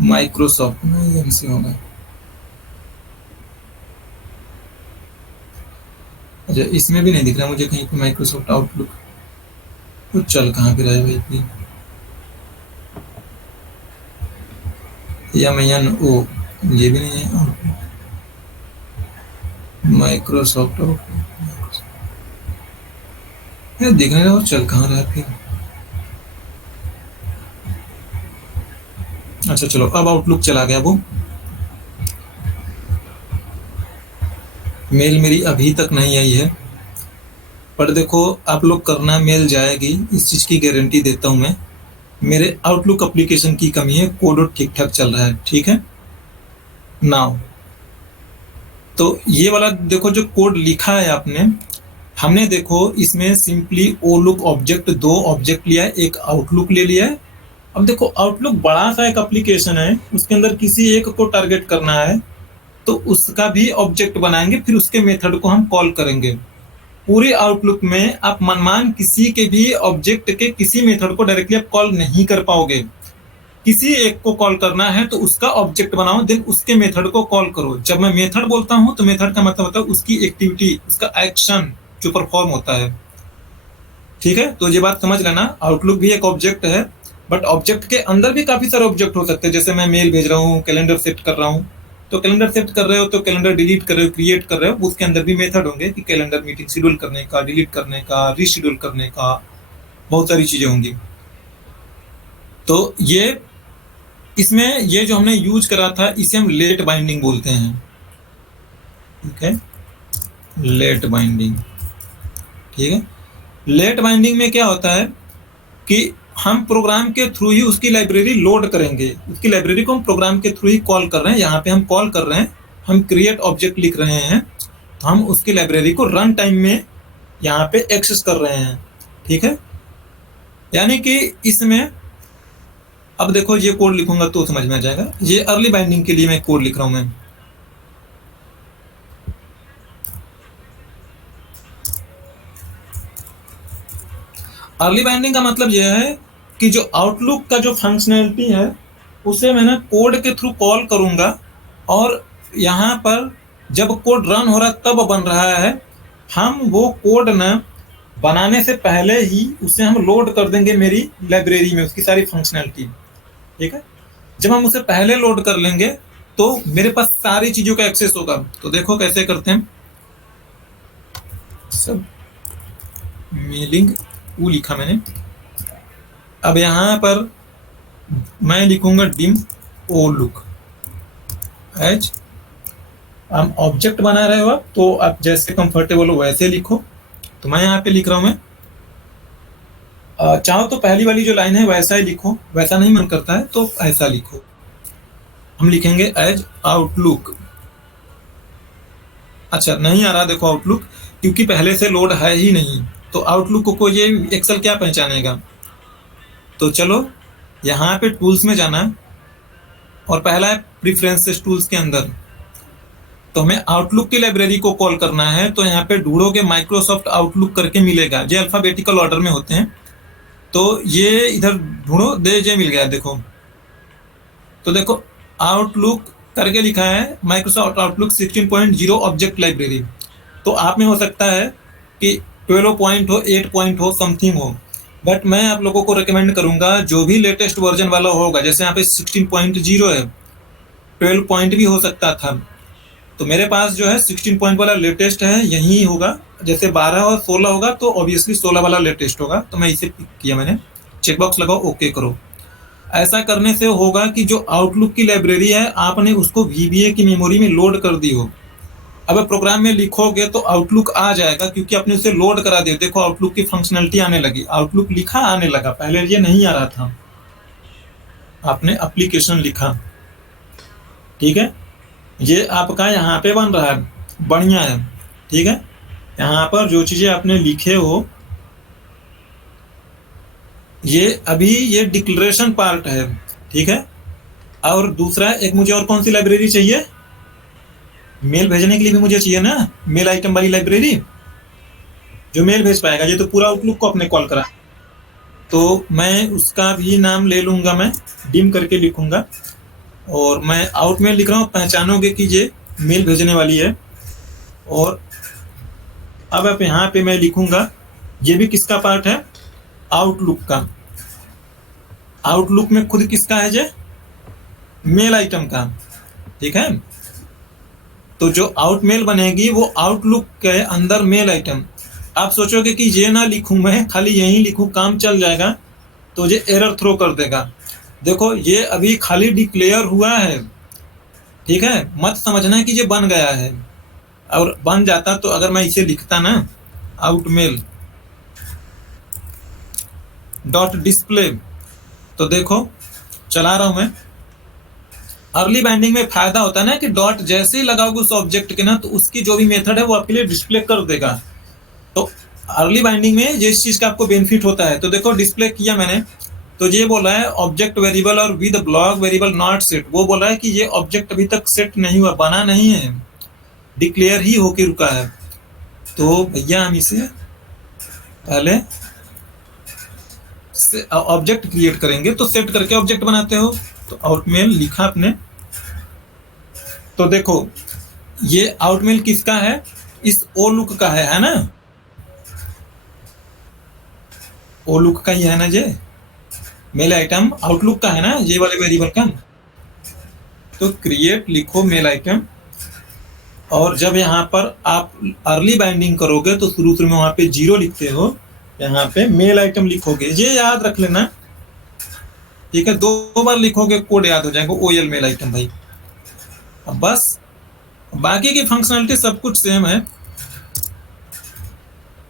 माइक्रोसॉफ्ट में एमसी होगा। अच्छा, इसमें भी नहीं दिख रहा मुझे कहीं पे माइक्रोसॉफ्ट आउटलुक। तो चल कहाँ पे रहे भाई इतनी, या मैं ओ ये भी नहीं है माइक्रोसॉफ्ट आउटलुक, यार दिख नहीं रहा। और चल कहाँ रहा फिर। अच्छा चलो, अब आउटलुक चला गया वो। मेल मेरी अभी तक नहीं आई है, पर देखो आप लोग करना, मेल जाएगी, इस चीज की गारंटी देता हूं मैं। मेरे आउटलुक एप्लीकेशन की कमी है, कोड ठीक ठाक चल रहा है। ठीक है नाउ, तो ये वाला देखो जो कोड लिखा है आपने, हमने देखो इसमें सिंपली ओ लुक ऑब्जेक्ट, दो ऑब्जेक्ट लिया है, एक आउटलुक ले लिया है। अब देखो आउटलुक बड़ा सा एक एप्लीकेशन है, उसके अंदर किसी एक को टारगेट करना है तो उसका भी ऑब्जेक्ट बनाएंगे, फिर उसके मेथड को हम कॉल करेंगे। पूरे आउटलुक में आप मनमान किसी के भी ऑब्जेक्ट के किसी मेथड को डायरेक्टली आप कॉल नहीं कर पाओगे। किसी एक को कॉल करना है तो उसका ऑब्जेक्ट बनाओ, देन उसके मेथड को कॉल करो। जब मैं मेथड बोलता हूं तो मेथड का मतलब होता है उसकी एक्टिविटी, उसका एक्शन जो परफॉर्म होता है। ठीक है, तो ये बात समझ लेना, आउटलुक भी एक ऑब्जेक्ट है, बट ऑब्जेक्ट के अंदर भी काफी सारे ऑब्जेक्ट हो सकते हैं। जैसे मैं मेल भेज रहा हूँ, कैलेंडर सेट कर रहा हूँ, तो कैलेंडर सेट कर रहे हो तो कैलेंडर डिलीट कर रहे हो, क्रिएट कर रहे हो, उसके अंदर भी मेथड होंगे कि कैलेंडर मीटिंग शेड्यूल करने का, डिलीट करने का, रीशेड्यूल करने का, बहुत सारी चीजें होंगी। तो ये इसमें ये जो हमने यूज करा था इसे हम लेट बाइंडिंग बोलते हैं। ठीक है, लेट बाइंडिंग। ठीक है, लेट बाइंडिंग में क्या होता है कि हम प्रोग्राम के थ्रू ही उसकी लाइब्रेरी लोड करेंगे। उसकी लाइब्रेरी को हम प्रोग्राम के थ्रू ही कॉल कर रहे हैं। यहाँ पे हम कॉल कर रहे हैं, हम क्रिएट ऑब्जेक्ट लिख रहे हैं, तो हम उसकी लाइब्रेरी को रन टाइम में यहाँ पे एक्सेस कर रहे हैं। ठीक है, यानी कि इसमें अब देखो ये कोड लिखूंगा तो समझ में आ जाएगा। ये अर्ली बाइंडिंग के लिए मैं कोड लिख रहा हूं मैं। अर्ली बाइंडिंग का मतलब यह है कि जो आउटलुक का जो फंक्शनैलिटी है उसे मैं ना कोड के थ्रू कॉल करूंगा, और यहाँ पर जब कोड रन हो रहा तब बन रहा है, हम वो कोड ना बनाने से पहले ही उसे हम लोड कर देंगे मेरी लाइब्रेरी में, उसकी सारी फंक्शनैलिटी। ठीक है, जब हम उसे पहले लोड कर लेंगे तो मेरे पास सारी चीजों का एक्सेस होगा। तो देखो कैसे करते हैं। सब मेलिंग वो लिखा मैंने। अब यहाँ पर मैं लिखूंगा डिम ओ लुक एज। हम ऑब्जेक्ट बना रहे हो तो आप जैसे कंफर्टेबल हो वैसे लिखो। तो मैं यहाँ पे लिख रहा हूं मैं, चाहो तो पहली वाली जो लाइन है वैसा ही लिखो, वैसा नहीं मन करता है तो ऐसा लिखो। हम लिखेंगे एज आउटलुक। अच्छा नहीं आ रहा देखो आउटलुक, क्योंकि पहले से लोड है ही नहीं, तो आउटलुक को ये एक्सेल क्या पहचानेगा। तो चलो यहाँ पे टूल्स में जाना है, और पहला है प्रिफरेंसेस टूल्स के अंदर। तो हमें आउटलुक की लाइब्रेरी को कॉल करना है, तो यहाँ पे ढूंढोगे माइक्रोसॉफ्ट आउटलुक करके मिलेगा। ये अल्फाबेटिकल ऑर्डर में होते हैं, तो ये इधर ढूंढो, दे जे मिल गया देखो। तो देखो आउटलुक करके लिखा है माइक्रोसॉफ्ट आउटलुक 16.0 ऑब्जेक्ट लाइब्रेरी। तो आप में हो सकता है कि 12 पॉइंट हो, 8 पॉइंट हो, समथिंग हो, बट मैं आप लोगों को रिकमेंड करूंगा जो भी लेटेस्ट वर्जन वाला होगा। जैसे यहाँ पे 16.0 है, 12 पॉइंट भी हो सकता था, तो मेरे पास जो है 16 पॉइंट वाला लेटेस्ट है, यही होगा। जैसे 12 और 16 होगा तो ऑब्वियसली 16 वाला लेटेस्ट होगा, तो मैं इसे पिक किया मैंने। चेकबॉक्स लगाओ, ओके करो। ऐसा करने से होगा कि जो आउटलुक की लाइब्रेरी है आपने उसको VBA की मेमोरी में लोड कर दी हो। अब प्रोग्राम में लिखोगे तो आउटलुक आ जाएगा, क्योंकि आपने उसे लोड करा दिया। देखो आउटलुक की फंक्शनलिटी आने लगी, आउटलुक लिखा आने लगा, पहले ये नहीं आ रहा था, आपने एप्लीकेशन लिखा। ठीक है, ये आपका यहाँ पे बन रहा है, बढ़िया है। ठीक है, यहाँ पर जो चीजें आपने लिखे हो ये अभी ये डिक्लेरेशन पार्ट है। ठीक है, और दूसरा एक मुझे और कौन सी लाइब्रेरी चाहिए, मेल भेजने के लिए भी मुझे चाहिए ना, मेल आइटम वाली लाइब्रेरी जो मेल भेज पाएगा। ये तो पूरा आउटलुक को अपने कॉल करा, तो मैं उसका भी नाम ले लूंगा, मैं डिम करके लिखूंगा, और मैं आउट मेल लिख रहा हूँ, पहचानोगे कि ये मेल भेजने वाली है। और अब आप यहाँ पे मैं लिखूंगा, ये भी किसका पार्ट है, आउटलुक का। आउटलुक में खुद किसका है, ये मेल आइटम का। ठीक है, तो जो आउट मेल बनेगी वो आउटलुक के अंदर मेल आइटम। आप सोचोगे कि ये ना लिखूं मैं, खाली यही लिखूं काम चल जाएगा, तो ये एरर थ्रो कर देगा। देखो ये अभी खाली डिक्लेयर हुआ है। ठीक है, मत समझना कि ये बन गया है, और बन जाता तो अगर मैं इसे लिखता ना आउटमेल डॉट डिस्प्ले, तो देखो चला रहा हूं मैं। अर्ली बाइंडिंग में फायदा होता है ना कि डॉट जैसे ही लगाओगे उस ऑब्जेक्ट के ना, तो उसकी जो भी मेथड है वो आपके लिए डिस्प्ले कर देगा। तो अर्ली बाइंडिंग में ये इस चीज का आपको बेनिफिट होता है। तो देखो डिस्प्ले किया मैंने, तो ये बोला है ऑब्जेक्ट वेरिएबल और with block variable not set. वो बोला है कि ये ऑब्जेक्ट अभी तक सेट नहीं हुआ, बना नहीं है, डिक्लेयर ही होके रुका है। तो भैया हम इसे पहले ऑब्जेक्ट क्रिएट करेंगे, तो सेट करके ऑब्जेक्ट बनाते हो। तो आउटमेल लिखा आपने, तो देखो ये आउटमेल किसका है, इस ओ लुक का है ना, ओ लुक का ही है ना, ये मेल आइटम आउटलुक का है ना, ये वाले वेरिएबल का। तो क्रिएट लिखो मेल आइटम, और जब यहाँ पर आप अर्ली बाइंडिंग करोगे तो शुरू में वहां पे 0 लिखते हो, यहाँ पे मेल आइटम लिखोगे। ये याद रख लेना ठीक है, 2 बार लिखोगे कोड याद हो जाएगा, OL मेल आइटम भाई। अब बस बाकी की फंक्शनलिटी सब कुछ सेम है।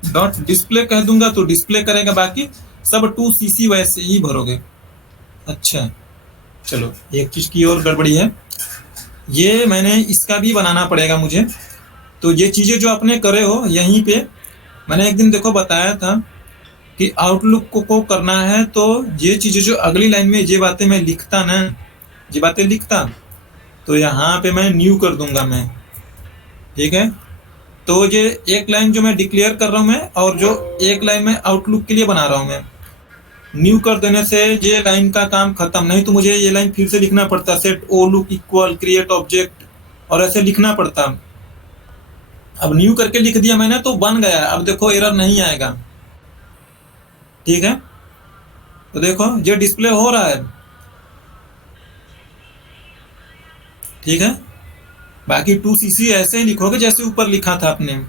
डॉट डिस्प्ले कह दूंगा तो डिस्प्ले करेगा, बाकी सब 2cc वैसे ही भरोगे। अच्छा चलो, एक चीज की और गड़बड़ी है, ये मैंने इसका भी बनाना पड़ेगा मुझे। तो ये चीजें जो आपने करे हो यहीं पे, मैंने एक दिन देखो बताया था कि आउटलुक को करना है, तो ये चीजें जो अगली लाइन में ये बातें मैं लिखता ना, ये बातें लिखता, तो यहाँ पे मैं न्यू कर दूंगा मैं। ठीक है, तो ये एक लाइन जो मैं डिक्लेयर कर रहा हूँ मैं, और जो एक लाइन में आउटलुक के लिए बना रहा हूँ मैं, न्यू कर देने से ये लाइन का काम खत्म। नहीं तो मुझे ये लाइन फिर से लिखना पड़ता, set oh look equal create object, और ऐसे लिखना पड़ता। अब न्यू करके लिख दिया मैंने तो बन गया। अब देखो एरर नहीं आएगा। ठीक है, तो देखो ये डिस्प्ले हो रहा है। ठीक है, बाकी 2cc ऐसे ही लिखोगे जैसे ऊपर लिखा था आपने।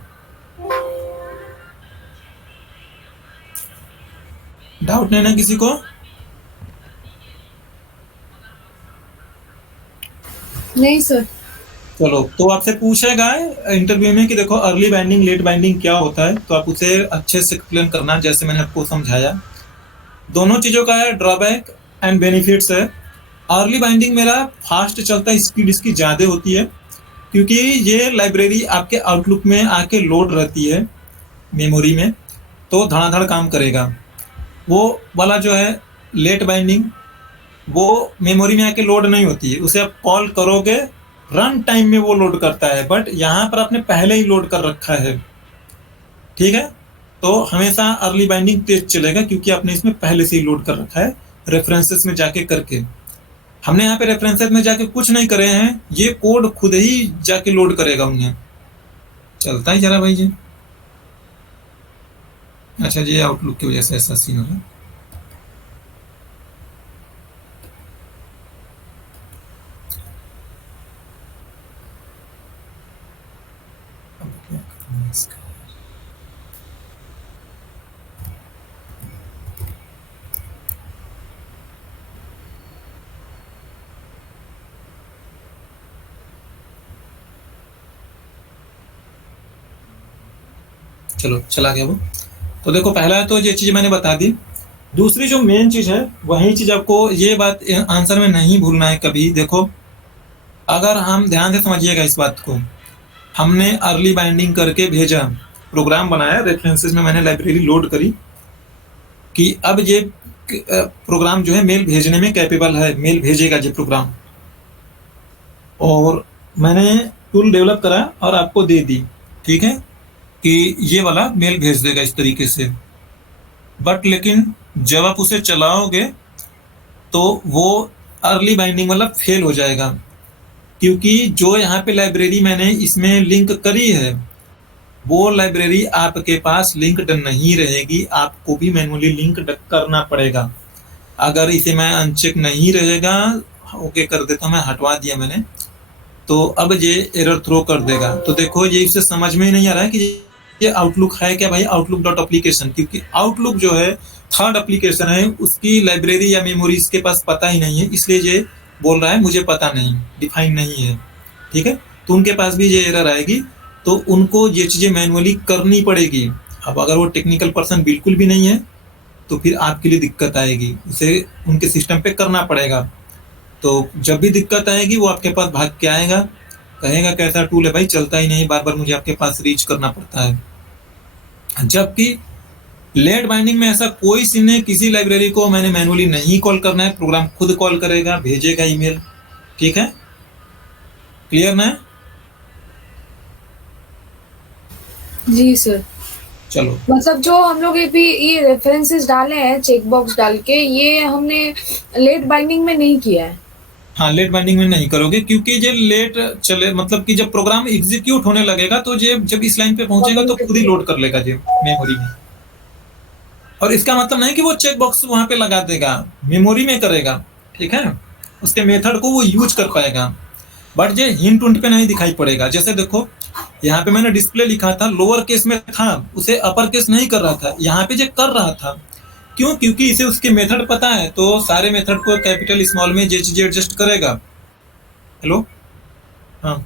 डाउट नहीं ना किसी को? नहीं सर। चलो, तो आपसे पूछेगा इंटरव्यू में कि देखो अर्ली बाइंडिंग लेट बाइंडिंग क्या होता है, तो आप उसे अच्छे से एक्सप्लेन करना जैसे मैंने आपको समझाया। दोनों चीजों का है ड्रॉबैक एंड बेनिफिट्स है। अर्ली बाइंडिंग मेरा फास्ट चलता है, स्पीड इसकी ज़्यादा होती है, क्योंकि ये लाइब्रेरी आपके आउटलुक में आके लोड रहती है मेमोरी में, तो धड़ाधड़ काम करेगा। वो वाला जो है लेट बाइंडिंग, वो मेमोरी में आके लोड नहीं होती है, उसे आप कॉल करोगे रन टाइम में वो लोड करता है, बट यहाँ पर आपने पहले ही लोड कर रखा है। ठीक है, तो हमेशा अर्ली बाइंडिंग तेज चलेगा, क्योंकि आपने इसमें पहले से ही लोड कर रखा है रेफरेंसेस में जाके करके। हमने यहाँ पे रेफरेंसेस में जाके कुछ नहीं करे हैं, ये कोड खुद ही जाके लोड करेगा उन्हें। चलता ही जरा भाई जी। अच्छा, ये आउटलुक की वजह से ऐसा सीन हो रहा है। अब क्या करना है इसका? चलो चला गया वो। तो देखो पहला तो ये चीज मैंने बता दी। दूसरी जो मेन चीज है, वही चीज आपको ये बात आंसर में नहीं भूलना है कभी। देखो, अगर हम ध्यान से समझिएगा इस बात को, हमने अर्ली बाइंडिंग करके भेजा, प्रोग्राम बनाया, रेफरेंसेस में मैंने लाइब्रेरी लोड करी कि अब ये प्रोग्राम जो है मेल भेजने में कैपेबल है, मेल भेजेगा ये प्रोग्राम, और मैंने टूल डेवलप करा और आपको दे दी। ठीक है, कि ये वाला मेल भेज देगा इस तरीके से। बट लेकिन जब आप उसे चलाओगे तो वो अर्ली बाइंडिंग वाला फेल हो जाएगा, क्योंकि जो यहाँ पे लाइब्रेरी मैंने इसमें लिंक करी है, वो लाइब्रेरी आपके पास लिंक्ड नहीं रहेगी, आपको भी मैनुअली लिंक करना पड़ेगा। अगर इसे मैं अनचेक नहीं रहेगा, ओके कर देता हूँ मैं, हटवा दिया मैंने, तो अब ये एरर थ्रो कर देगा। तो देखो ये इसे समझ में ही नहीं आ रहा है कि ये आउटलुक है क्या भाई, आउटलुक डॉट एप्लीकेशन, क्योंकि आउटलुक जो है थर्ड एप्लीकेशन है, उसकी लाइब्रेरी या मेमोरी इसके पास पता ही नहीं है, इसलिए ये बोल रहा है मुझे पता नहीं, डिफाइन नहीं है। ठीक है, तो उनके पास भी ये एरर आएगी, तो उनको ये चीज़ें मैनुअली करनी पड़ेगी। अब अगर वो टेक्निकल पर्सन बिल्कुल भी नहीं है तो फिर आपके लिए दिक्कत आएगी, उसे उनके सिस्टम पे करना पड़ेगा। तो जब भी दिक्कत आएगी वो आपके पास भाग के आएगा, कहेगा कैसा टूल है भाई, चलता ही नहीं, बार बार मुझे आपके पास रीच करना पड़ता है। जबकि लेट बाइंडिंग में ऐसा कोई सीन नहीं, किसी लाइब्रेरी को मैंने मैनुअली नहीं कॉल करना है, प्रोग्राम खुद कॉल करेगा, भेजेगा ईमेल। ठीक है, क्लियर ना? जी सर। चलो, मतलब जो हम लोग ये रेफरेंसेस डाले हैं चेक बॉक्स डाल के, ये हमने लेट बाइंडिंग में नहीं किया है। हाँ, लेट बाइंडिंग में नहीं करोगे, क्योंकि ये लेट चले, मतलब कि जब प्रोग्राम एग्जीक्यूट होने लगेगा तो ये जब इस लाइन पे पहुंचेगा तो खुद ही लोड कर लेगा ये मेमोरी में। और इसका मतलब नहीं कि वो चेक बॉक्स वहां पे लगा देगा, मेमोरी में करेगा। ठीक है, उसके मेथड को वो यूज कर पाएगा, बट ये हिंट उंट पे नहीं दिखाई पड़ेगा। जैसे देखो यहाँ पे मैंने डिस्प्ले लिखा था, लोअर केस में था, उसे अपर केस नहीं कर रहा था, यहाँ पे जो कर रहा था, क्यों? क्योंकि इसे उसके मेथड पता है, तो सारे मेथड को कैपिटल स्मॉल में जे चीजें एडजस्ट करेगा। हेलो, हाँ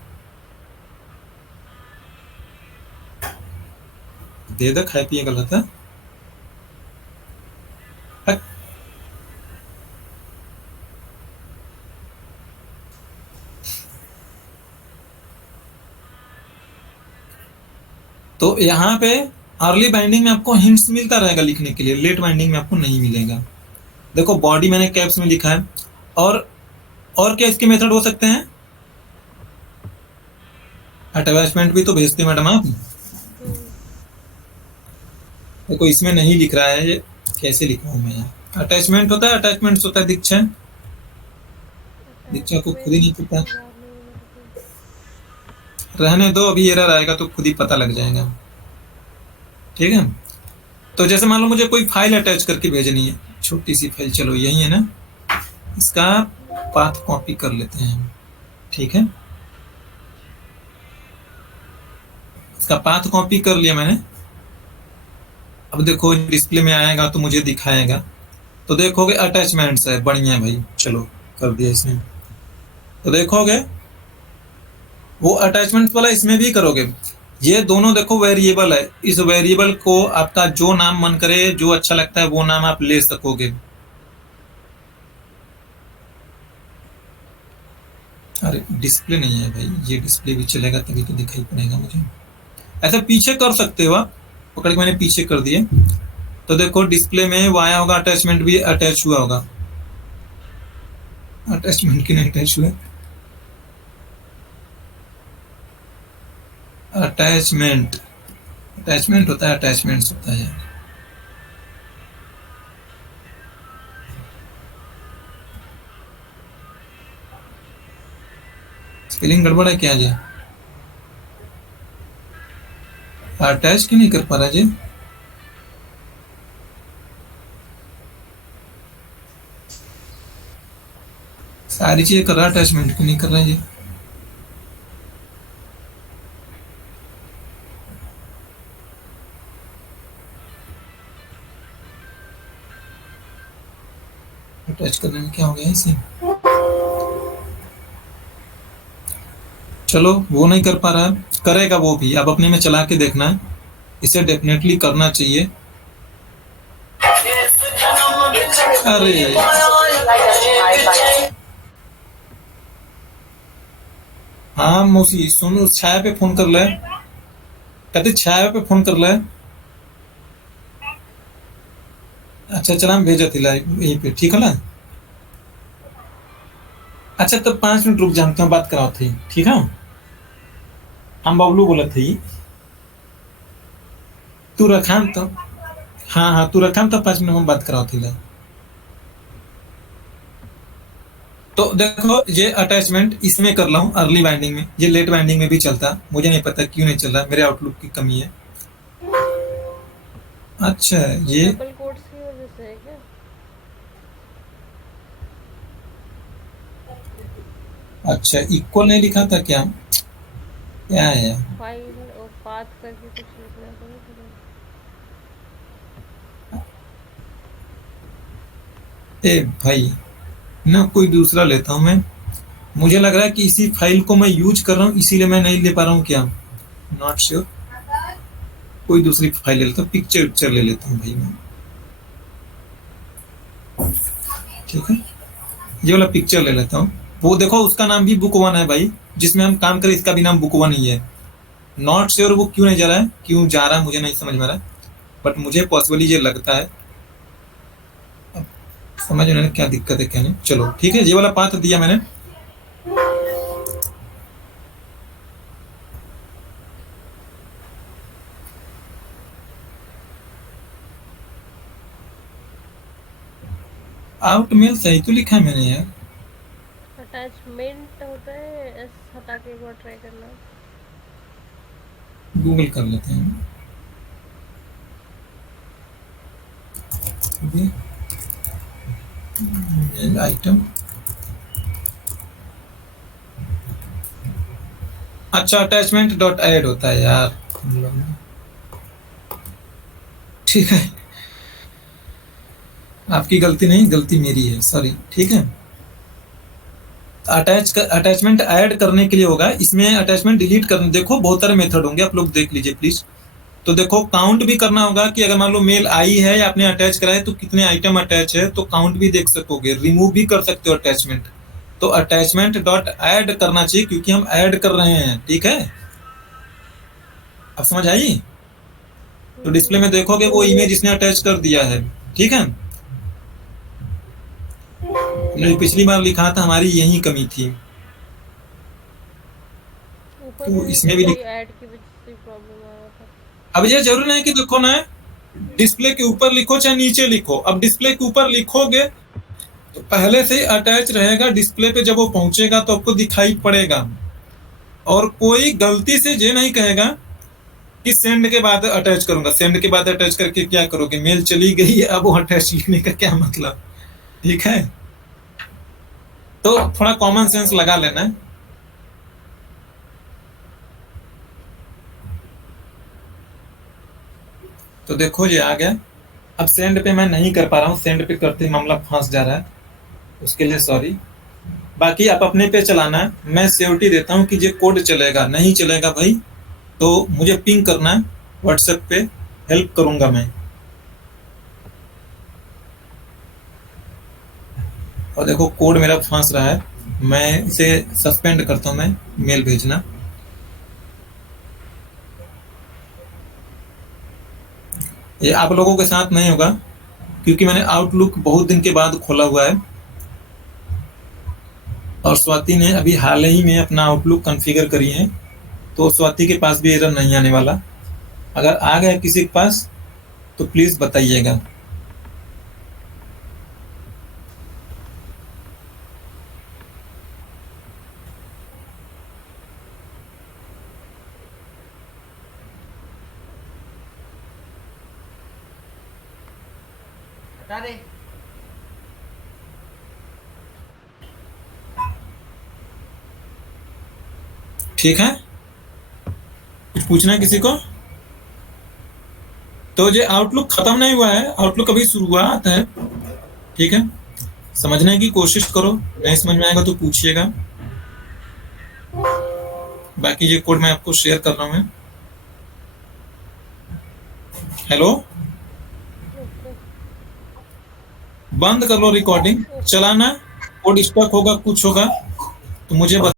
दे दे, खाए पिए गलत है। हट। तो यहाँ पे अर्ली बाइंडिंग में आपको हिंट्स मिलता रहेगा लिखने के लिए, लेट बाइंडिंग में आपको नहीं मिलेगा। देखो बॉडी मैंने कैप्स में लिखा है। और क्या इसके मेथड हो सकते हैं? अटैचमेंट भी तो भेजते मैडम आप। देखो इसमें नहीं लिख रहा है, ये कैसे लिखवाऊं मैं यहाँ? अटैचमेंट होता है, अटैचमेंट्स होता है दीक्षा। दीक्षा को खुद ही नहीं पता। रहने दो, अभी एरर आएगा तो खुद ही पता लग जाएगा। ठीक है, तो जैसे मान लो मुझे कोई फाइल अटैच करके भेजनी है, छोटी सी फाइल, चलो यही है ना, इसका पाथ कॉपी कर लेते हैं। ठीक है, इसका पाथ कॉपी कर लिया मैंने। अब देखो डिस्प्ले में आएगा तो मुझे दिखाएगा, तो देखोगे अटैचमेंट्स है, बढ़िया भाई, चलो कर दिया इसने। तो देखोगे वो अटैचमेंट वाला इसमें भी करोगे। ये दोनों देखो वेरिएबल है, इस वेरिएबल को आपका जो नाम मन करे, जो अच्छा लगता है वो नाम आप ले सकोगे। अरे डिस्प्ले नहीं है भाई, ये डिस्प्ले भी चलेगा तभी तो दिखाई पड़ेगा मुझे। ऐसा पीछे कर सकते हो आप, पकड़ के मैंने पीछे कर दिए, तो देखो डिस्प्ले में वो आया होगा, अटैचमेंट भी अटैच हुआ होगा। अटैचमेंट की नहीं अटैच हुआ, अटैचमेंट, अटैचमेंट होता है, अटैचमेंट्स होता है। स्पेलिंग गड़बड़ है क्या जी? अटैच क्यों नहीं कर पा रहा जी? सारी चीजें कर रहा है, अटैचमेंट क्यों नहीं कर रहा है जी? अटैच करने में क्या हो गया इसे? चलो वो नहीं कर पा रहा है, करेगा वो भी। अब अपने में चला के देखना है, इसे डेफिनेटली करना चाहिए। अरे हाँ मौसी सुन, उस छाया पे फोन कर ले, कहते छाया पे फोन कर ले। अच्छा चला, हम भेजा थी यहीं पे, ठीक है ना? अच्छा तो 5 मिनट रुक, जानते हैं बात कराओ थी, ठीक है? हम बबलू बोला थी, तू रखान तो, हाँ हाँ तू रखान तो 5 मिनट में बात कराओ थी ला। तो देखो ये अटैचमेंट इसमें कर रहा हूँ अर्ली बाइंडिंग में, ये लेट बाइंडिंग में भी चलता, मुझे नहीं पता क्यों नहीं चल रहा, मेरे आउटलुक की कमी है। अच्छा ये डबल कोट्स की वजह से है क्या? अच्छा इक्वल नहीं लिखा था क्या? क्या है यार? फाइल और पाथ करके कुछ लिखना तो नहीं पड़ेगा? ए भाई ना, कोई दूसरा लेता हूँ मैं, मुझे लग रहा है कि इसी फाइल को मैं यूज कर रहा हूँ, इसीलिए मैं नहीं ले पा रहा हूँ क्या, नॉट श्योर। कोई दूसरी फाइल ले लेता हूँ, पिक्चर उच्चर ले लेता हूँ भाई मैं। ठीक है, ये वाला पिक्चर ले लेता हूँ। वो देखो उसका नाम भी बुक 1 है भाई, जिसमें हम काम करें इसका भी नाम बुक 1 ही है। नॉट श्योर वो क्यों नहीं जा रहा है, क्यों जा रहा है मुझे नहीं समझ में आ रहा है, बट मुझे पॉसिबली ये लगता है। अब समझ में क्या दिक्कत है क्या नहीं। चलो ठीक है, ये वाला पाथ दिया मैंने। आउट मेल सही तो लिखा है मैंने यार। अटैचमेंट होता है, एस हटा के एक बार ट्राई करना। गूगल कर लेते हैं। मेल आइटम, अच्छा अटैचमेंट डॉट ऐड होता है यार हम लोग में। ठीक है, आपकी गलती नहीं, गलती मेरी है, सॉरी। ठीक है, अटैचमेंट ऐड करने के लिए होगा, इसमें अटैचमेंट डिलीट करने, देखो बहुत सारे मेथड होंगे, आप लोग देख लीजिए प्लीज। तो देखो काउंट भी करना होगा कि अगर मान लो मेल आई है या आपने अटैच करा है तो कितने आइटम अटैच है, तो काउंट भी देख सकोगे, रिमूव भी कर सकते हो अटैचमेंट। तो अटैचमेंट डॉट ऐड करना चाहिए क्योंकि हम ऐड कर रहे हैं। ठीक है, अब समझ आई? तो डिस्प्ले में देखोगे वो इमेज इसने अटैच कर दिया है। ठीक है, हमने पिछली बार लिखा था, हमारी यही कमी थी, ऊपर तो में इसमें भी वही ऐड की वजह से प्रॉब्लम आ रहा था। अब ये जरूरी नहीं कि देखो ना डिस्प्ले के ऊपर लिखो चाहे नीचे लिखो, अब डिस्प्ले के ऊपर लिखोगे तो पहले से ही अटैच रहेगा, डिस्प्ले पे जब वो पहुंचेगा तो आपको दिखाई पड़ेगा। और कोई गलती से ये नहीं कहेगा कि सेंड के बाद अटैच करूंगा, सेंड के बाद अटैच करके क्या करोगे, मेल चली गई है, अब वो अटैच लिखने का क्या मतलब। ठीक है, तो थोड़ा कॉमन सेंस लगा लेना है। तो देखो ये आ गया। अब सेंड पे मैं नहीं कर पा रहा हूँ, सेंड पे करते मामला फंस जा रहा है, उसके लिए सॉरी। बाकी आप अपने पे चलाना है, मैं सियोरिटी देता हूँ कि ये कोड चलेगा, नहीं चलेगा भाई तो मुझे पिंग करना है व्हाट्सएप पे, हेल्प करूंगा मैं। और देखो कोड मेरा फंस रहा है, मैं इसे सस्पेंड करता हूँ, मैं मेल भेजना। ये आप लोगों के साथ नहीं होगा क्योंकि मैंने आउटलुक बहुत दिन के बाद खोला हुआ है और स्वाति ने अभी हाल ही में अपना आउटलुक कॉन्फ़िगर करी है, तो स्वाति के पास भी एरर नहीं आने वाला। अगर आ गया किसी के पास तो प्लीज बताइएगा। हटा दे। ठीक है, कुछ पूछना है किसी को? तो ये आउटलुक खत्म नहीं हुआ है, आउटलुक अभी शुरुआत है। ठीक है, समझने की कोशिश करो, नहीं समझ में आएगा तो पूछिएगा। बाकी ये कोड मैं आपको शेयर कर रहा हूँ। Hello, okay. बंद कर लो रिकॉर्डिंग, चलाना, कोड स्टक होगा, कुछ होगा तो मुझे